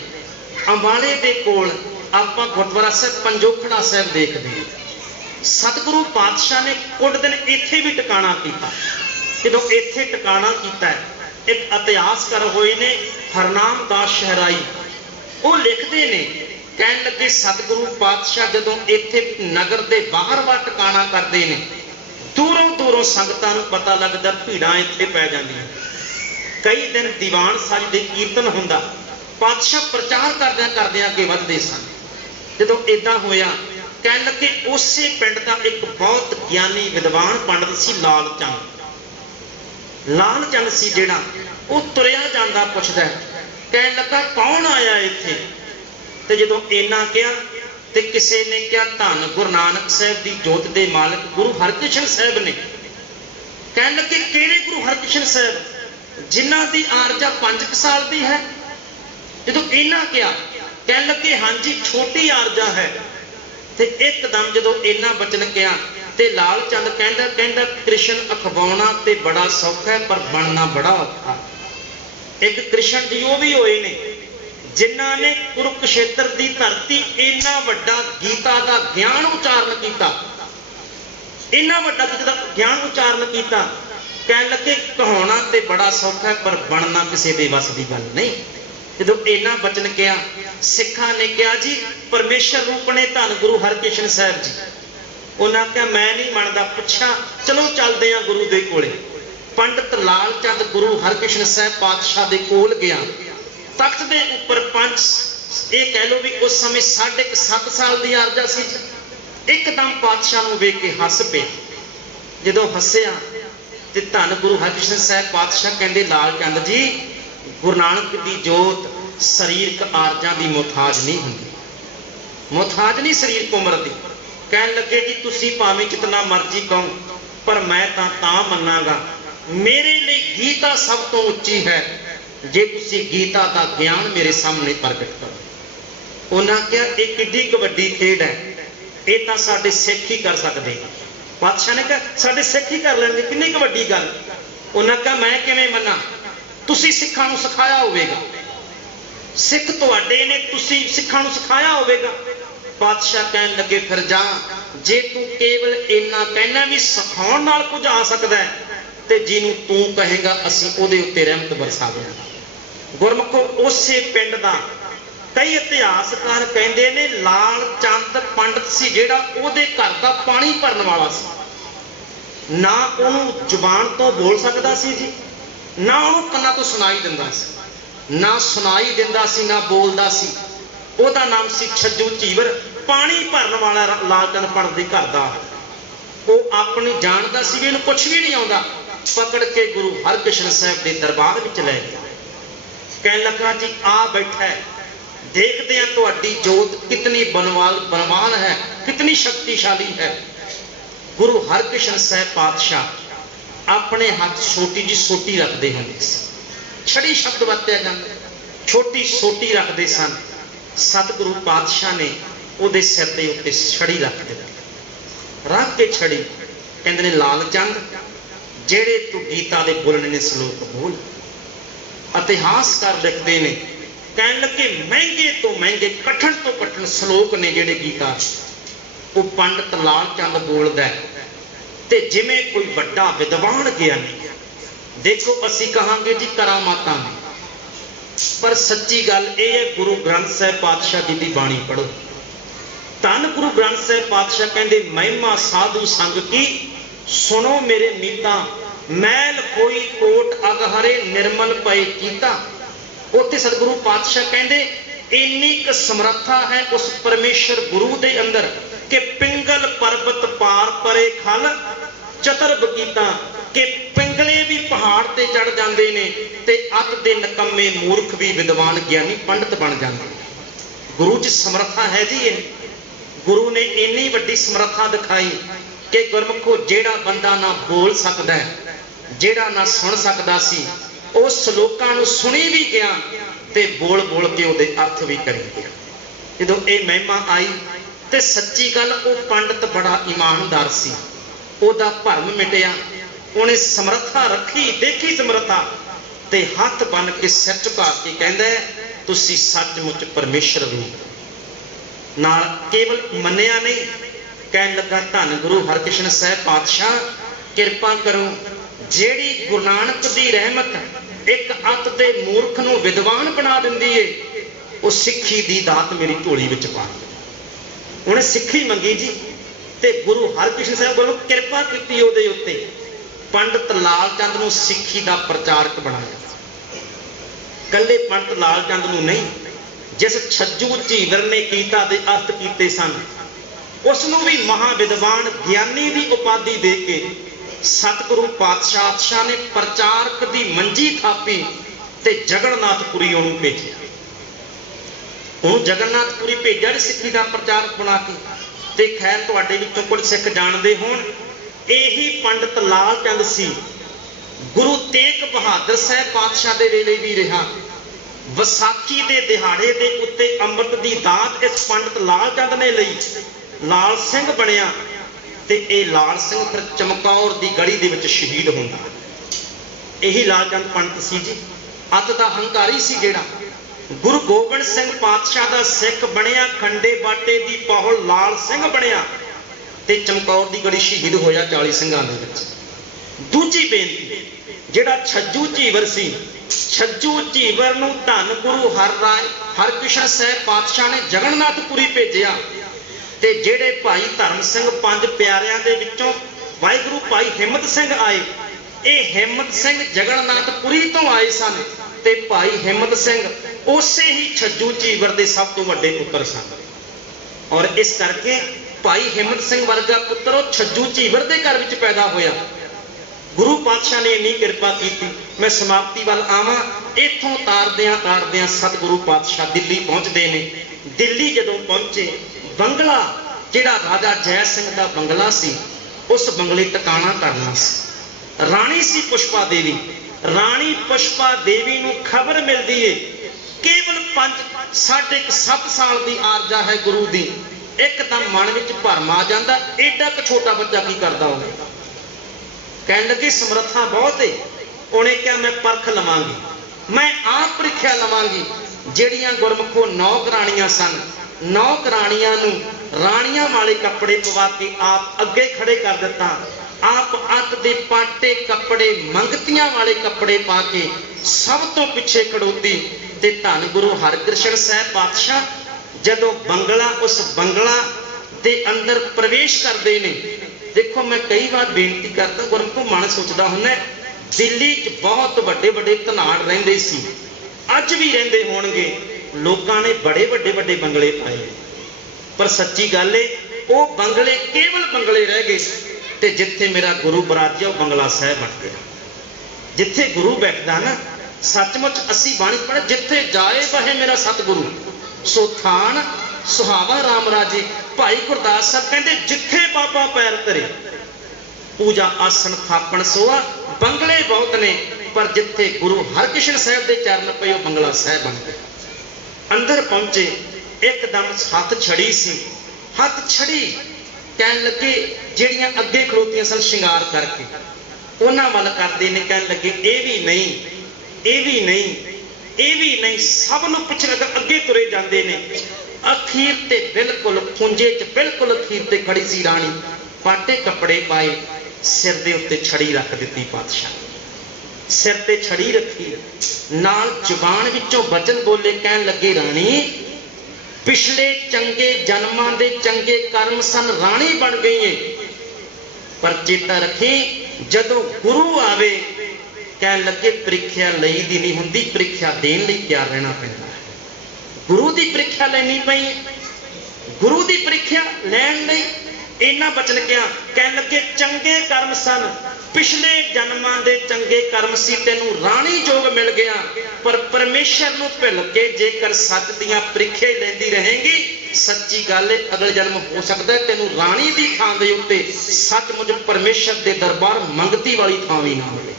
ਅੰਬਾਲੇ ਦੇ ਕੋਲ ਆਪਾਂ ਗੁਰਦੁਆਰਾ ਸਾਹਿਬ ਪੰਜੋਖੜਾ ਸਾਹਿਬ ਦੇਖਦੇ ਹਾਂ। ਸਤਿਗੁਰੂ ਪਾਤਸ਼ਾਹ ਨੇ ਕੁਝ ਦਿਨ ਇੱਥੇ ਵੀ ਟਿਕਾਣਾ ਕੀਤਾ। ਜਦੋਂ ਇੱਥੇ ਟਿਕਾਣਾ ਕੀਤਾ, ਇੱਕ ਇਤਿਹਾਸਕਾਰ ਹੋਏ ਨੇ ਹਰਨਾਮ ਦਾਸ ਸ਼ਹਿਰਾਈ, ਉਹ ਲਿਖਦੇ ਨੇ, ਕਹਿਣ ਲੱਗੇ ਸਤਿਗੁਰੂ ਪਾਤਸ਼ਾਹ ਜਦੋਂ ਇੱਥੇ ਨਗਰ ਦੇ ਬਾਹਰ ਟਿਕਾਣਾ ਕਰਦੇ ਨੇ, ਦੂਰੋਂ ਸੰਗਤਾਂ ਨੂੰ ਪਤਾ ਲੱਗਦਾ ਭੀੜਾਂ ਇੱਥੇ ਪੈ ਜਾਂਦੀਆਂ। ਕਈ ਦਿਨ ਦੀਵਾਨ ਸੱਜ ਦੇ ਕੀਰਤਨ ਹੁੰਦਾ, ਪਾਤਸ਼ਾਹ ਪ੍ਰਚਾਰ ਕਰਦਿਆਂ ਅੱਗੇ ਵੱਧਦੇ ਸਨ। ਜਦੋਂ ਇਦਾਂ ਹੋਇਆ, ਕਹਿਣ ਲੱਗੇ ਉਸੇ ਪਿੰਡ ਦਾ ਇੱਕ ਬਹੁਤ ਗਿਆਨੀ ਵਿਦਵਾਨ ਪੰਡਤ ਸੀ ਲਾਲ ਚੰਦ ਸੀ ਜਿਹੜਾ, ਉਹ ਤੁਰਿਆ ਜਾਂਦਾ ਪੁੱਛਦਾ, ਕਹਿਣ ਲੱਗਾ ਕੌਣ ਆਇਆ ਇੱਥੇ? ਤੇ ਜਦੋਂ ਇੰਨਾ ਕਿਹਾ ਤੇ ਕਿਸੇ ਨੇ ਕਿਹਾ ਧੰਨ ਗੁਰੂ ਨਾਨਕ ਸਾਹਿਬ ਦੀ ਜੋਤ ਦੇ ਮਾਲਕ ਗੁਰੂ ਹਰਕ੍ਰਿਸ਼ਨ ਸਾਹਿਬ ਨੇ। ਕਹਿਣ ਲੱਗੇ ਕਿਹੜੇ ਗੁਰੂ ਹਰਕ੍ਰਿਸ਼ਨ ਸਾਹਿਬ? ਜਿਨ੍ਹਾਂ ਦੀ ਆਰਜਾ 5 ਸਾਲ ਦੀ ਹੈ। ਜਦੋਂ ਇੰਨਾ ਕਿਹਾ, ਕਹਿਣ ਲੱਗੇ ਹਾਂਜੀ ਛੋਟੀ ਆਰਜਾ ਹੈ। ਤੇ ਇੱਕਦਮ ਜਦੋਂ ਇੰਨਾ ਬਚਨ ਕਿਹਾ ਤੇ ਲਾਲ ਚੰਦ ਕਹਿੰਦਾ ਕ੍ਰਿਸ਼ਨ ਅਖਵਾਉਣਾ ਤੇ ਬੜਾ ਸੌਖਾ ਹੈ, ਪਰ ਬਣਨਾ ਬੜਾ ਔਖਾ। ਇੱਕ ਕ੍ਰਿਸ਼ਨ ਜੀ ਉਹ ਵੀ ਹੋਏ ਨੇ ਜਿਨ੍ਹਾਂ ਨੇ ਕੁਰੂਕਸ਼ੇਤਰ ਦੀ ਧਰਤੀ ਇੰਨਾ ਵੱਡਾ ਗੀਤਾ ਦਾ ਗਿਆਨ ਉਚਾਰਨ ਕੀਤਾ, ਇੰਨਾ ਵੱਡਾ ਗੀਤਾ ਦਾ ਗਿਆਨ ਉਚਾਰਨ ਕੀਤਾ। ਕਹਿਣ ਲੱਗੇ ਕਹਾਉਣਾ ਤੇ ਬੜਾ ਸੌਖਾ ਹੈ, ਪਰ ਬਣਨਾ ਕਿਸੇ ਦੇ ਵੱਸ ਦੀ ਗੱਲ ਨਹੀਂ। ਜਦੋਂ ਇੰਨਾ ਬਚਨ ਕਿਹਾ, ਸਿੱਖਾਂ ਨੇ ਕਿਹਾ ਜੀ ਪਰਮੇਸ਼ਰ ਰੂਪ ਨੇ ਧੰਨ ਗੁਰੂ ਹਰਕ੍ਰਿਸ਼ਨ ਸਾਹਿਬ ਜੀ। ਉਹਨਾਂ ਕਿਹਾ ਮੈਂ ਨਹੀਂ ਮੰਨਦਾ। ਪੁੱਛਿਆ ਚਲੋ ਚੱਲਦੇ ਆ ਗੁਰੂ ਦੇ ਕੋਲੇ। ਪੰਡਤ ਲਾਲ ਚੰਦ ਗੁਰੂ ਹਰਕ੍ਰਿਸ਼ਨ ਸਾਹਿਬ ਪਾਤਸ਼ਾਹ ਦੇ ਕੋਲ ਗਿਆ। ਤਖਤ ਦੇ ਉੱਪਰ ਇਹ ਕਹਿ ਲਓ ਵੀ ਉਸ ਸਮੇਂ 7.5 ਸਾਲ ਦੀ ਆਰਜਾ ਸੀ। ਇੱਕਦਮ ਪਾਤਸ਼ਾਹ ਨੂੰ ਵੇਖ ਕੇ ਹੱਸ ਪਿਆ। ਜਦੋਂ ਹੱਸਿਆ ਤੇ ਧੰਨ ਗੁਰੂ ਹਰਕ੍ਰਿਸ਼ਨ ਸਾਹਿਬ ਪਾਤਸ਼ਾਹ ਕਹਿੰਦੇ ਲਾਲ ਚੰਦ ਜੀ, ਗੁਰੂ ਨਾਨਕ ਦੀ ਜੋਤ ਸਰੀਰਕ ਆਰਜਾਂ ਦੀ ਮੁਹਤਾਜ ਨਹੀਂ ਹੁੰਦੀ, ਮੁਹਤਾਜ ਨਹੀਂ ਸਰੀਰਕ ਉਮਰ ਦੀ। ਕਹਿਣ ਲੱਗੇ ਕਿ ਤੁਸੀਂ ਭਾਵੇਂ ਜਿਤਨਾ ਮਰਜ਼ੀ ਕਹੋ, ਪਰ ਮੈਂ ਤਾਂ ਮੰਨਾਂਗਾ ਮੇਰੇ ਲਈ ਗੀਤਾ ਸਭ ਤੋਂ ਉੱਚੀ ਹੈ, ਜੇ ਤੁਸੀਂ ਗੀਤਾ ਦਾ ਗਿਆਨ ਮੇਰੇ ਸਾਹਮਣੇ ਪ੍ਰਗਟ ਕਰੋ। ਉਹਨਾਂ ਕਿਹਾ ਇਹ ਕਿੱਡੀ ਕੁ ਵੱਡੀ ਖੇਡ ਹੈ, ਇਹ ਤਾਂ ਸਾਡੇ ਸਿੱਖ ਹੀ ਕਰ ਸਕਦੇ। ਪਾਤਸ਼ਾਹ ਨੇ ਕਿਹਾ ਸਾਡੇ ਸਿੱਖ ਹੀ ਕਰ ਲੈਣਗੇ, ਕਿੰਨੀ ਕੁ ਵੱਡੀ ਗੱਲ। ਉਹਨਾਂ ਕਿਹਾ ਮੈਂ ਕਿਵੇਂ ਮੰਨਾਂ, ਤੁਸੀਂ ਸਿੱਖਾਂ ਨੂੰ ਸਿਖਾਇਆ ਹੋਵੇਗਾ, ਸਿੱਖ ਤੁਹਾਡੇ ਨੇ, ਤੁਸੀਂ ਸਿੱਖਾਂ ਨੂੰ ਸਿਖਾਇਆ ਹੋਵੇਗਾ। ਪਾਤਸ਼ਾਹ ਕਹਿਣ ਲੱਗੇ ਫਿਰ ਜਾ, ਜੇ ਤੂੰ ਕੇਵਲ ਇੰਨਾ ਕਹਿਣਾ ਵੀ ਸਿਖਾਉਣ ਨਾਲ ਕੁਝ ਆ ਸਕਦਾ ਹੈ, ਤੇ ਜਿਹਨੂੰ ਤੂੰ ਕਹੇਗਾ ਅਸੀਂ ਉਹਦੇ ਉੱਤੇ ਰਹਿਮਤ ਬਰਸਾ ਦੇਵਾਂਗੇ। ਗੁਰਮੁਖੋ ਉਸੇ ਪਿੰਡ ਦਾ ਕਈ ਇਤਿਹਾਸਕਾਰ ਕਹਿੰਦੇ ਨੇ ਲਾਲ ਚੰਦ ਪੰਡਤ ਸੀ ਜਿਹੜਾ ਉਹਦੇ ਘਰ ਦਾ ਪਾਣੀ ਭਰਨ ਵਾਲਾ ਸੀ। ਨਾ ਉਹਨੂੰ ਜ਼ੁਬਾਨ ਤੋਂ ਬੋਲ ਸਕਦਾ ਸੀ ਜੀ, ਨਾ ਉਹਨੂੰ ਕੰਨਾਂ ਤੋਂ ਸੁਣਾਈ ਦਿੰਦਾ ਸੀ, ਨਾ ਸੁਣਾਈ ਦਿੰਦਾ ਸੀ ਨਾ ਬੋਲਦਾ ਸੀ। ਉਹਦਾ ਨਾਮ ਸੀ ਛੱਜੂ ਝੀਵਰ। ਪਾਣੀ ਭਰਨ ਵਾਲਾ ਲਾਲ ਚੰਦ ਪੰਡਤ ਦੇ ਘਰ ਦਾ ਉਹ ਆਪਣੀ ਜਾਣਦਾ ਸੀ ਵੀ ਇਹਨੂੰ ਕੁਛ ਵੀ ਨਹੀਂ ਆਉਂਦਾ। ਪਕੜ ਕੇ ਗੁਰੂ ਹਰਕ੍ਰਿਸ਼ਨ ਸਾਹਿਬ ਦੇ ਦਰਬਾਰ ਵਿੱਚ ਲੈ ਗਿਆ। ਕਹਿਣ ਲੱਗਾ ਜੀ ਆ ਬੈਠਾ ਹੈ, ਦੇਖਦੇ ਆ ਤੁਹਾਡੀ ਜੋਤ ਕਿਤਨੀ ਬਲਵਾਨ ਹੈ, ਕਿਤਨੀ ਸ਼ਕਤੀਸ਼ਾਲੀ ਹੈ। ਗੁਰੂ ਹਰਕ੍ਰਿਸ਼ਨ ਸਾਹਿਬ ਪਾਤਸ਼ਾਹ ਆਪਣੇ ਹੱਥ ਛੋਟੀ ਜਿਹੀ ਸੋਟੀ ਰੱਖਦੇ ਹੁੰਦੇ ਸੀ। ਛੜੀ ਸ਼ਬਦ ਵਰਤਿਆ ਜਾਂਦਾ, ਛੋਟੀ ਸੋਟੀ ਰੱਖਦੇ ਸਨ। ਸਤਿਗੁਰੂ ਪਾਤਸ਼ਾਹ ਨੇ ਉਹਦੇ ਸਿਰ ਦੇ ਉੱਤੇ ਛੜੀ ਰੱਖ ਦਿੱਤੀ। ਰੱਖ ਕੇ ਛੜੀ ਕਹਿੰਦੇ ਨੇ ਲਾਲ ਚੰਦ ਜਿਹੜੇ ਤੂੰ ਗੀਤਾ ਦੇ ਬੋਲਣੇ ਨੇ ਸ਼ਲੋਕ ਬੋਲ। ਇਤਿਹਾਸਕਾਰ ਲਿਖਦੇ ਨੇ, ਕਹਿਣ ਲੱਗੇ ਮਹਿੰਗੇ ਤੋਂ ਮਹਿੰਗੇ ਕਠਿਨ ਤੋਂ ਕਠਿਨ ਸ਼ਲੋਕ ਨੇ ਜਿਹੜੇ ਗੀਤਾ ਉਹ ਪੰਡਤ ਲਾਲ ਚੰਦ ਬੋਲਦਾ ਤੇ ਜਿਵੇਂ ਕੋਈ ਵੱਡਾ ਵਿਦਵਾਨ ਗਿਆਨੀ। ਦੇਖੋ ਅਸੀਂ ਕਹਾਂਗੇ ਜੀ ਕਰਾਮਾਤਾਂ ਨੇ, ਪਰ ਸੱਚੀ ਗੱਲ ਇਹ ਹੈ ਗੁਰੂ ਗ੍ਰੰਥ ਸਾਹਿਬ ਪਾਤਸ਼ਾਹ ਜੀ ਦੀ ਬਾਣੀ ਪੜ੍ਹੋ। ਧੰਨ ਗੁਰੂ ਗ੍ਰੰਥ ਸਾਹਿਬ ਪਾਤਸ਼ਾਹ ਕਹਿੰਦੇ ਮਹਿਮਾ ਸਾਧੂ ਸੰਗ ਕੀ ਸੁਣੋ ਮੇਰੇ ਮੀਤਾ, ਮੈਲ ਕੋਈ ਕੋਟ ਅਗਹਰੇ ਨਿਰਮਲ ਪਏ ਕੀਤਾ। ਉੱਥੇ ਸਤਿਗੁਰੂ ਪਾਤਸ਼ਾਹ ਕਹਿੰਦੇ ਇੰਨੀ ਕੁ ਸਮਰੱਥਾ ਹੈ ਉਸ ਪਰਮੇਸ਼ਰ ਗੁਰੂ ਦੇ ਅੰਦਰ ਕਿ ਪਿੰਗਲ ਪਰਬਤ ਪਾਰ ਪਰੇ ਖਲ ਚਤਰ ਬਕੀਤਾ, ਕਿ ਪਿੰਗਲੇ ਵੀ ਪਹਾੜ ਤੇ ਚੜ ਜਾਂਦੇ ਨੇ ਤੇ ਅੱਤ ਦੇ ਨਕੰਮੇ ਮੂਰਖ ਵੀ ਵਿਦਵਾਨ ਗਿਆਨੀ ਪੰਡਤ ਬਣ ਜਾਂਦੇ। ਗੁਰੂ 'ਚ ਸਮਰੱਥਾ ਹੈ ਜੀ। ਗੁਰੂ ਨੇ ਇੰਨੀ ਵੱਡੀ ਸਮਰੱਥਾ ਦਿਖਾਈ ਕਿ ਗੁਰਮੁਖੋ ਜਿਹੜਾ ਬੰਦਾ ਨਾ ਬੋਲ ਸਕਦਾ, ਜਿਹੜਾ ਨਾ ਸੁਣ ਸਕਦਾ ਸੀ, ਉਹ ਸ਼ਲੋਕਾਂ ਨੂੰ ਸੁਣੀ ਵੀ ਗਿਆ ਤੇ ਬੋਲ ਬੋਲ ਕੇ ਉਹਦੇ ਅਰਥ ਵੀ ਕਰੀ ਗਿਆ। ਜਦੋਂ ਇਹ ਮਹਿਮਾ ਆਈ ਤੇ ਸੱਚੀ ਗੱਲ ਉਹ ਪੰਡਤ ਬੜਾ ਇਮਾਨਦਾਰ ਸੀ, ਉਹਦਾ ਭਰਮ ਮਿਟਿਆ। ਉਹਨੇ ਸਮਰੱਥਾ ਰੱਖੀ, ਦੇਖੀ ਸਮਰੱਥਾ, ਤੇ ਹੱਥ ਬੰਨ ਕੇ ਸਿਰ ਝੁਕਾ ਕੇ ਕਹਿੰਦਾ ਤੁਸੀਂ ਸੱਚਮੁੱਚ ਪਰਮੇਸ਼ਰ ਰੂਪ ਨਾਲ ਕੇਵਲ ਮੰਨਿਆ ਨਹੀਂ, ਕਹਿਣ ਲੱਗਾ ਧੰਨ ਗੁਰੂ ਹਰਕ੍ਰਿਸ਼ਨ ਸਾਹਿਬ ਪਾਤਸ਼ਾਹ ਕਿਰਪਾ ਕਰੋ, ਜਿਹੜੀ ਗੁਰੂ ਨਾਨਕ ਦੀ ਰਹਿਮਤ ਇੱਕ ਅੱਤ ਦੇ ਮੂਰਖ ਨੂੰ ਵਿਦਵਾਨ ਬਣਾ ਦਿੰਦੀ ਏ, ਉਹ ਸਿੱਖੀ ਦੀ ਦਾਤ ਮੇਰੀ ਝੋਲੀ ਵਿੱਚ ਪਾ। ਉਹਨੇ ਸਿੱਖੀ ਮੰਗੀ ਜੀ, ਤੇ ਗੁਰੂ ਹਰਕ੍ਰਿਸ਼ਨ ਸਾਹਿਬ ਕੋਲੋਂ ਕਿਰਪਾ ਕੀਤੀ ਉਹਦੇ ਉੱਤੇ। ਪੰਡਤ ਲਾਲ ਚੰਦ ਨੂੰ ਸਿੱਖੀ ਦਾ ਪ੍ਰਚਾਰਕ ਬਣਾਇਆ। ਕੱਲੇ ਪੰਡਤ ਲਾਲ ਚੰਦ ਨੂੰ ਨਹੀਂ, ਜਿਸ ਛੱਜੂ ਝੀਵਰ ਨੇ ਗੀਤਾ ਦੇ ਅਰਥ ਕੀਤੇ ਸਨ, ਉਸ ਨੂੰ ਵੀ ਮਹਾਵਿਦਵਾਨ ਗਿਆਨੀ ਦੀ ਉਪਾਧੀ ਦੇ ਕੇ ਸਤਿਗੁਰੂ ਪਾਤਸ਼ਾਹ ਨੇ ਪ੍ਰਚਾਰਕ ਦੀ ਮੰਜੀ ਥਾਪੀ ਤੇ ਜਗਨਨਾਥਪੁਰੀ ਉਹਨੂੰ ਭੇਜਿਆ। ਉਹਨੂੰ ਜਗਨਨਾਥਪੁਰੀ ਭੇਜਿਆ ਜੀ ਸਿੱਖੀ ਦਾ ਪ੍ਰਚਾਰਕ ਬਣਾ ਕੇ। ਤੇ ਖੈਰ ਤੁਹਾਡੇ ਵਿੱਚੋਂ ਕੁਝ ਸਿੱਖ ਜਾਣਦੇ ਹੋਣ, ਇਹੀ ਪੰਡਤ ਲਾਲ ਚੰਦ ਸੀ ਗੁਰੂ ਤੇਗ ਬਹਾਦਰ ਸਾਹਿਬ ਪਾਤਸ਼ਾਹ ਦੇ ਵੇਲੇ ਵੀ ਰਿਹਾ। ਵਿਸਾਖੀ ਦੇ ਦਿਹਾੜੇ ਦੇ ਉੱਤੇ ਅੰਮ੍ਰਿਤ ਦੀ ਦਾਤ ਇਸ ਪੰਡਤ ਲਾਲ ਚੰਦ ਨੇ ਲਈ, ਲਾਲ ਸਿੰਘ ਬਣਿਆ, ਤੇ ਇਹ ਲਾਲ ਸਿੰਘ ਫਿਰ ਚਮਕੌਰ ਦੀ ਗੜੀ ਦੇ ਵਿੱਚ ਸ਼ਹੀਦ ਹੁੰਦਾ। ਇਹੀ ਲਾਲ ਚੰਦ ਪੰਡਤ ਸੀ ਜੀ, ਅੱਤ ਦਾ ਹੰਕਾਰੀ ਸੀ ਜਿਹੜਾ। ਗੁਰੂ ਗੋਬਿੰਦ ਸਿੰਘ ਪਾਤਸ਼ਾਹ ਦਾ ਸਿੱਖ ਬਣਿਆ, ਖੰਡੇ ਬਾਟੇ ਦੀ ਪਹੁਲ ਲਾਲ ਸਿੰਘ ਬਣਿਆ, ਤੇ ਚਮਕੌਰ ਦੀ ਗੜੀ ਸ਼ਹੀਦ ਹੋਇਆ 40 ਸਿੰਘਾਂ ਦੇ ਵਿੱਚ। ਦੂਜੀ ਬੇਨਤੀ, ਜਿਹੜਾ ਛੱਜੂ ਝੀਵਰ ਸੀ, ਛੱਜੂ ਝੀਵਰ ਨੂੰ ਧੰਨ ਗੁਰੂ ਹਰਕ੍ਰਿਸ਼ਨ ਸਾਹਿਬ ਪਾਤਸ਼ਾਹ ਨੇ ਜਗਨਨਾਥਪੁਰੀ ਭੇਜਿਆ। ਤੇ ਜਿਹੜੇ ਭਾਈ ਧਰਮ ਸਿੰਘ ਪੰਜ ਪਿਆਰਿਆਂ ਦੇ ਵਿੱਚੋਂ ਵਾਹਿਗੁਰੂ ਭਾਈ ਹਿੰਮਤ ਸਿੰਘ ਆਏ, ਇਹ ਹਿੰਮਤ ਸਿੰਘ ਜਗਨਨਾਥਪੁਰੀ ਤੋਂ ਆਏ ਸਨ, ਤੇ ਭਾਈ ਹਿੰਮਤ ਸਿੰਘ ਉਸੇ ਹੀ ਛੱਜੂ ਝੀਵਰ ਦੇ ਸਭ ਤੋਂ ਵੱਡੇ ਪੁੱਤਰ ਸਨ। ਔਰ ਇਸ ਕਰਕੇ ਭਾਈ ਹਿੰਮਤ ਸਿੰਘ ਵਰਗਾ ਪੁੱਤਰ ਉਹ ਛੱਜੂ ਝੀਵਰ ਦੇ ਘਰ ਵਿੱਚ ਪੈਦਾ ਹੋਇਆ। ਗੁਰੂ ਪਾਤਸ਼ਾਹ ਨੇ ਇੰਨੀ ਕਿਰਪਾ ਕੀਤੀ। ਮੈਂ ਸਮਾਪਤੀ ਵੱਲ ਆਵਾਂ। ਇੱਥੋਂ ਤਾਰਦਿਆਂ ਸਤਿਗੁਰੂ ਪਾਤਸ਼ਾਹ ਦਿੱਲੀ ਪਹੁੰਚਦੇ ਨੇ। ਦਿੱਲੀ ਜਦੋਂ ਪਹੁੰਚੇ, ਬੰਗਲਾ ਜਿਹੜਾ ਰਾਜਾ ਜੈ ਸਿੰਘ ਦਾ ਬੰਗਲਾ ਸੀ, ਉਸ ਬੰਗਲੇ ਟਿਕਾਣਾ ਕਰਨਾ ਸੀ। ਰਾਣੀ ਸੀ ਪੁਸ਼ਪਾ ਦੇਵੀ। ਰਾਣੀ ਪੁਸ਼ਪਾ ਦੇਵੀ ਨੂੰ ਖਬਰ ਮਿਲਦੀ ਏ ਕੇਵਲ 7.5 ਸਾਲ ਦੀ ਆਰਜਾ ਹੈ ਗੁਰੂ ਦੀ। ਇੱਕਦਮ ਮਨ ਵਿੱਚ ਭਰਮ ਆ ਜਾਂਦਾ, ਏਡਾ ਕੁ ਛੋਟਾ ਬੱਚਾ ਕੀ ਕਰਦਾ ਹੋਵੇ। ਕਹਿਣ ਲੱਗੀ ਸਮਰੱਥਾ ਬਹੁਤ ਏ। ਉਹਨੇ ਕਿਹਾ ਮੈਂ ਪਰਖ ਲਵਾਂਗੀ, ਮੈਂ ਆਪ ਪ੍ਰੀਖਿਆ ਲਵਾਂਗੀ। ਜਿਹੜੀਆਂ ਗੁਰਮੁਖੋ 9 ਰਾਣੀਆਂ ਸਨ, 9 ਰਾਣੀਆਂ ਨੂੰ ਰਾਣੀਆਂ ਵਾਲੇ ਕੱਪੜੇ ਪਵਾ ਕੇ ਆਪ ਅੱਗੇ ਖੜੇ ਕਰ ਦਿੱਤਾ। ਆਪ ਅੱਤ ਦੇ ਪਾਟੇ ਕੱਪੜੇ, ਮੰਗਤੀਆਂ ਵਾਲੇ ਕੱਪੜੇ ਪਾ ਕੇ ਸਭ ਤੋਂ ਪਿੱਛੇ ਖੜੋਤੀ। ਤੇ ਧੰਨ ਗੁਰੂ ਹਰਕ੍ਰਿਸ਼ਨ ਸਾਹਿਬ ਪਾਤਸ਼ਾਹ ਜਦੋਂ ਉਸ ਬੰਗਲਾ ਦੇ ਅੰਦਰ ਪ੍ਰਵੇਸ਼ ਕਰਦੇ ਨੇ। ਦੇਖੋ ਮੈਂ ਕਈ ਵਾਰ ਬੇਨਤੀ ਕਰਦਾ, ਗੁਰਮੁਖੋ ਮਨ ਸੋਚਦਾ ਹੁੰਦਾ, ਦਿੱਲੀ 'ਚ ਬਹੁਤ ਵੱਡੇ ਧਨਾੜ ਰਹਿੰਦੇ ਸੀ, ਅੱਜ ਵੀ ਰਹਿੰਦੇ ਹੋਣਗੇ। ਲੋਕਾਂ ਨੇ ਬੜੇ ਵੱਡੇ ਬੰਗਲੇ ਪਾਏ, ਪਰ ਸੱਚੀ ਗੱਲ ਏ ਉਹ ਬੰਗਲੇ ਕੇਵਲ ਬੰਗਲੇ ਰਹਿ ਗਏ। ਤੇ ਜਿੱਥੇ ਮੇਰਾ ਗੁਰੂ ਬਰਾਜਿਆ ਉਹ ਬੰਗਲਾ ਸਾਹਿਬ ਬਣ ਗਿਆ। ਜਿੱਥੇ ਗੁਰੂ ਬੈਠਦਾ ਨਾ, ਸੱਚਮੁੱਚ ਅਸੀਂ ਬਾਣੀ ਪੜ੍ਹੇ, ਜਿੱਥੇ ਜਾਏ ਬਹੇ ਮੇਰਾ ਸਤਿਗੁਰੂ ਸੋ ਥਾਨ ਸੁਹਾਵਾ ਰਾਮ ਰਾਜੇ। ਭਾਈ ਗੁਰਦਾਸ ਸਾਹਿਬ ਕਹਿੰਦੇ ਜਿੱਥੇ ਬਾਬਾ ਪੈਰ ਧਰੇ ਪੂਜਾ ਆਸਣ ਥਾਪਣ ਸੋਆ। ਬੰਗਲੇ ਬਹੁਤ ਨੇ, ਪਰ ਜਿੱਥੇ ਗੁਰੂ ਹਰਕ੍ਰਿਸ਼ਨ ਸਾਹਿਬ ਦੇ ਚਰਨ ਪਏ ਉਹ ਬੰਗਲਾ ਸਾਹਿਬ ਬਣ ਗਿਆ। ਅੰਦਰ ਪਹੁੰਚੇ, ਇੱਕਦਮ ਹੱਥ ਛੜੀ ਸੀ। ਹੱਥ ਛੜੀ ਕਹਿਣ ਲੱਗੇ, ਜਿਹੜੀਆਂ ਅੱਗੇ ਖਲੋਤੀਆਂ ਸਨ ਸ਼ਿੰਗਾਰ ਕਰਕੇ, ਉਹਨਾਂ ਵੱਲ ਕਰਦੇ ਨੇ। ਕਹਿਣ ਲੱਗੇ ਇਹ ਵੀ ਨਹੀਂ, ਇਹ ਵੀ ਨਹੀਂ, ਇਹ ਵੀ ਨਹੀਂ, ਸਭ ਨੂੰ ਪਿੱਛੇ ਲੱਗ ਅੱਗੇ ਤੁਰੇ ਜਾਂਦੇ ਨੇ। ਅਖੀਰ ਤੇ ਬਿਲਕੁਲ ਖੁੰਝੇ 'ਚ ਬਿਲਕੁਲ ਅਖੀਰ ਤੇ ਖੜੀ ਸੀ ਰਾਣੀ, ਪਾਟੇ ਕੱਪੜੇ ਪਾਏ, ਸਿਰ ਦੇ ਉੱਤੇ ਛੜੀ ਰੱਖ ਦਿੱਤੀ। ਪਾਤਸ਼ਾਹ ਸਿਰ ਤੇ ਛੜੀ ਰੱਖੀ, ਨਾਲ ਜ਼ੁਬਾਨ ਵਿੱਚੋਂ ਬਚਨ ਬੋਲੇ। ਕਹਿਣ ਲੱਗੇ ਰਾਣੀ ਪਿਛਲੇ ਚੰਗੇ ਜਨਮਾਂ ਦੇ ਚੰਗੇ ਕਰਮ ਸਨ, ਰਾਣੀ ਬਣ ਗਈ ਏ, ਪਰ ਚੇਤਾ ਰੱਖੀ ਜਦੋਂ ਗੁਰੂ ਆਵੇ, ਕਹਿਣ ਲੱਗੇ ਪ੍ਰੀਖਿਆ ਲਈ ਦੀ ਨਹੀਂ ਹੁੰਦੀ, ਪ੍ਰੀਖਿਆ ਦੇਣ ਲਈ ਤਿਆਰ ਰਹਿਣਾ ਪੈਂਦਾ। ਗੁਰੂ ਦੀ ਪ੍ਰੀਖਿਆ ਲੈਣੀ ਪਈ, ਗੁਰੂ ਦੀ ਪ੍ਰੀਖਿਆ ਲੈਣ ਲਈ ਇਹਨਾਂ ਬਚਨ ਕਿਹਾ। ਕਹਿਣ ਲੱਗੇ ਚੰਗੇ ਕਰਮ ਸਨ, ਪਿਛਲੇ ਜਨਮਾਂ ਦੇ ਚੰਗੇ ਕਰਮ ਸੀ, ਤੈਨੂੰ ਰਾਣੀ ਜੋਗ ਮਿਲ ਗਿਆ, ਪਰ ਪਰਮੇਸ਼ਰ ਨੂੰ ਭੁੱਲ ਕੇ ਜੇਕਰ ਸੱਚ ਦੀਆਂ ਪ੍ਰੀਖਿਆ ਲੈਂਦੀ ਰਹੇਗੀ, ਸੱਚੀ ਗੱਲ ਹੈ ਅਗਲੇ ਜਨਮ ਹੋ ਸਕਦਾ ਤੈਨੂੰ ਰਾਣੀ ਦੀ ਥਾਂ ਦੇ ਉੱਤੇ ਸੱਚਮੁੱਚ ਪਰਮੇਸ਼ਰ ਦੇ ਦਰਬਾਰ ਮੰਗਤੀ ਵਾਲੀ ਥਾਂ ਵੀ ਨਾ ਮਿਲੇ।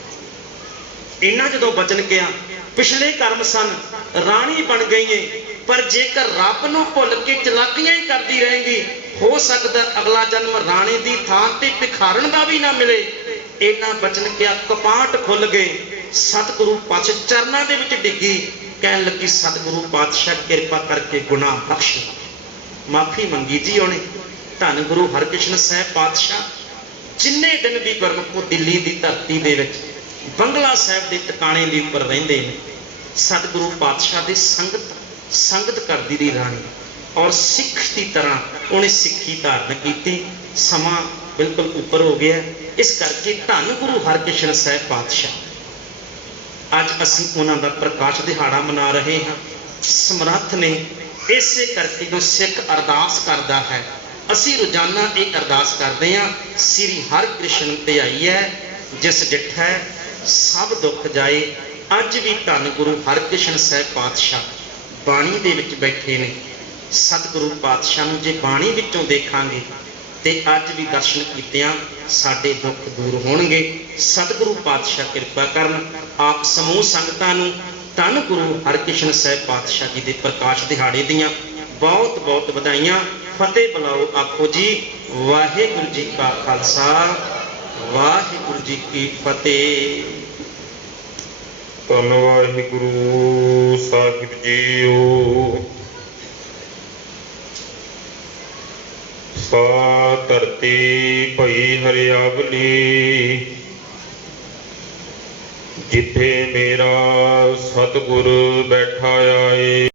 ਇਹਨਾਂ ਜਦੋਂ ਬਚਨ ਕਿਹਾ, ਪਿਛਲੇ ਕਰਮ ਸਨ, ਰਾਣੀ ਬਣ ਗਈ ਏ, ਪਰ ਜੇਕਰ ਰੱਬ ਨੂੰ ਭੁੱਲ ਕੇ ਚਲਾਕੀਆਂ ਹੀ ਕਰਦੀ ਰਹੇਗੀ, ਹੋ ਸਕਦਾ ਅਗਲਾ ਜਨਮ ਰਾਣੀ ਦੀ ਥਾਂ ਤੇ ਭਿਖਾਰਣ ਦਾ ਵੀ ਨਾ ਮਿਲੇ। ਇਹਨਾਂ ਬਚਨ ਕਿਹਾ, ਕਪਾਟ ਖੁੱਲ ਗਏ। ਸਤਿਗੁਰੂ ਪਾਤਸ਼ਾਹ ਚਰਨਾਂ ਦੇ ਵਿੱਚ ਡਿੱਗੀ, ਕਹਿਣ ਲੱਗੀ ਸਤਿਗੁਰੂ ਪਾਤਸ਼ਾਹ ਕਿਰਪਾ ਕਰਕੇ ਗੁਨਾਹ ਬਖਸ਼। ਮਾਫੀ ਮੰਗੀ ਜੀ ਉਹਨੇ। ਧੰਨ ਗੁਰੂ ਹਰਕ੍ਰਿਸ਼ਨ ਸਾਹਿਬ ਪਾਤਸ਼ਾਹ ਜਿੰਨੇ ਦਿਨ ਵੀ ਗੁਰਮੁਖੋ ਦਿੱਲੀ ਦੀ ਧਰਤੀ ਦੇ ਵਿੱਚ ਬੰਗਲਾ ਸਾਹਿਬ ਦੇ ਟਿਕਾਣੇ ਦੇ ਉੱਪਰ ਰਹਿੰਦੇ ਨੇ, ਸਤਿਗੁਰੂ ਪਾਤਸ਼ਾਹ ਦੀ ਸੰਗਤ ਕਰਦੀ ਦੀ ਰਾਣੀ, ਔਰ ਸਿੱਖ ਦੀ ਤਰ੍ਹਾਂ ਉਹਨੇ ਸਿੱਖੀ ਧਾਰਨ ਕੀਤੀ। ਸਮਾਂ ਬਿਲਕੁਲ ਉੱਪਰ ਹੋ ਗਿਆ, ਇਸ ਕਰਕੇ ਧੰਨ ਗੁਰੂ ਹਰਕ੍ਰਿਸ਼ਨ ਸਾਹਿਬ ਪਾਤਸ਼ਾਹ ਅੱਜ ਅਸੀਂ ਉਹਨਾਂ ਦਾ ਪ੍ਰਕਾਸ਼ ਦਿਹਾੜਾ ਮਨਾ ਰਹੇ ਹਾਂ। ਸਮਰੱਥ ਨੇ, ਇਸੇ ਕਰਕੇ ਜੋ ਸਿੱਖ ਅਰਦਾਸ ਕਰਦਾ ਹੈ, ਅਸੀਂ ਰੋਜ਼ਾਨਾ ਇਹ ਅਰਦਾਸ ਕਰਦੇ ਹਾਂ, ਸ੍ਰੀ ਹਰਿਕ੍ਰਿਸ਼ਨ ਧਿਆਈ ਹੈ ਜਿਸ ਡਿਠੈ ਸਭ ਦੁੱਖ ਜਾਏ। ਅੱਜ ਵੀ ਧੰਨ ਗੁਰੂ ਹਰਕ੍ਰਿਸ਼ਨ ਸਾਹਿਬ ਪਾਤਸ਼ਾਹ ਬਾਣੀ ਦੇ ਵਿੱਚ ਬੈਠੇ ਨੇ। ਸਤਿਗੁਰੂ ਪਾਤਸ਼ਾਹ ਨੂੰ ਜੇ ਬਾਣੀ ਵਿੱਚੋਂ ਦੇਖਾਂਗੇ ਤੇ ਅੱਜ ਵੀ ਦਰਸ਼ਨ ਕੀਤਿਆਂ ਸਾਡੇ ਦੁੱਖ ਦੂਰ ਹੋਣਗੇ। ਸਤਿਗੁਰੂ ਪਾਤਸ਼ਾਹ ਕਿਰਪਾ ਕਰਨ। ਆਪ ਸਮੂਹ ਸੰਗਤਾਂ ਨੂੰ ਧੰਨ ਗੁਰੂ ਹਰਕ੍ਰਿਸ਼ਨ ਸਾਹਿਬ ਪਾਤਸ਼ਾਹ ਜੀ ਦੇ ਪ੍ਰਕਾਸ਼ ਦਿਹਾੜੇ ਦੀਆਂ ਬਹੁਤ ਬਹੁਤ ਵਧਾਈਆਂ। ਫਤਿਹ ਬੁਲਾਓ, ਆਖੋ ਜੀ ਵਾਹਿਗੁਰੂ ਜੀ ਕਾ ਖਾਲਸਾ, ਵਾਹਿਗੁਰੂ ਜੀ ਕੀ ਫਤਿਹ। ਧੰਨ ਵਾਹਿਗੁਰੂ ਸਾਹਿਬ ਜੀਓ। ਸਾ ਧਰਤੀ ਭਈ ਹਰਿਆਵਲੀ, ਜਿੱਥੇ ਮੇਰਾ ਸਤਿਗੁਰ ਬੈਠਾ ਆਏ।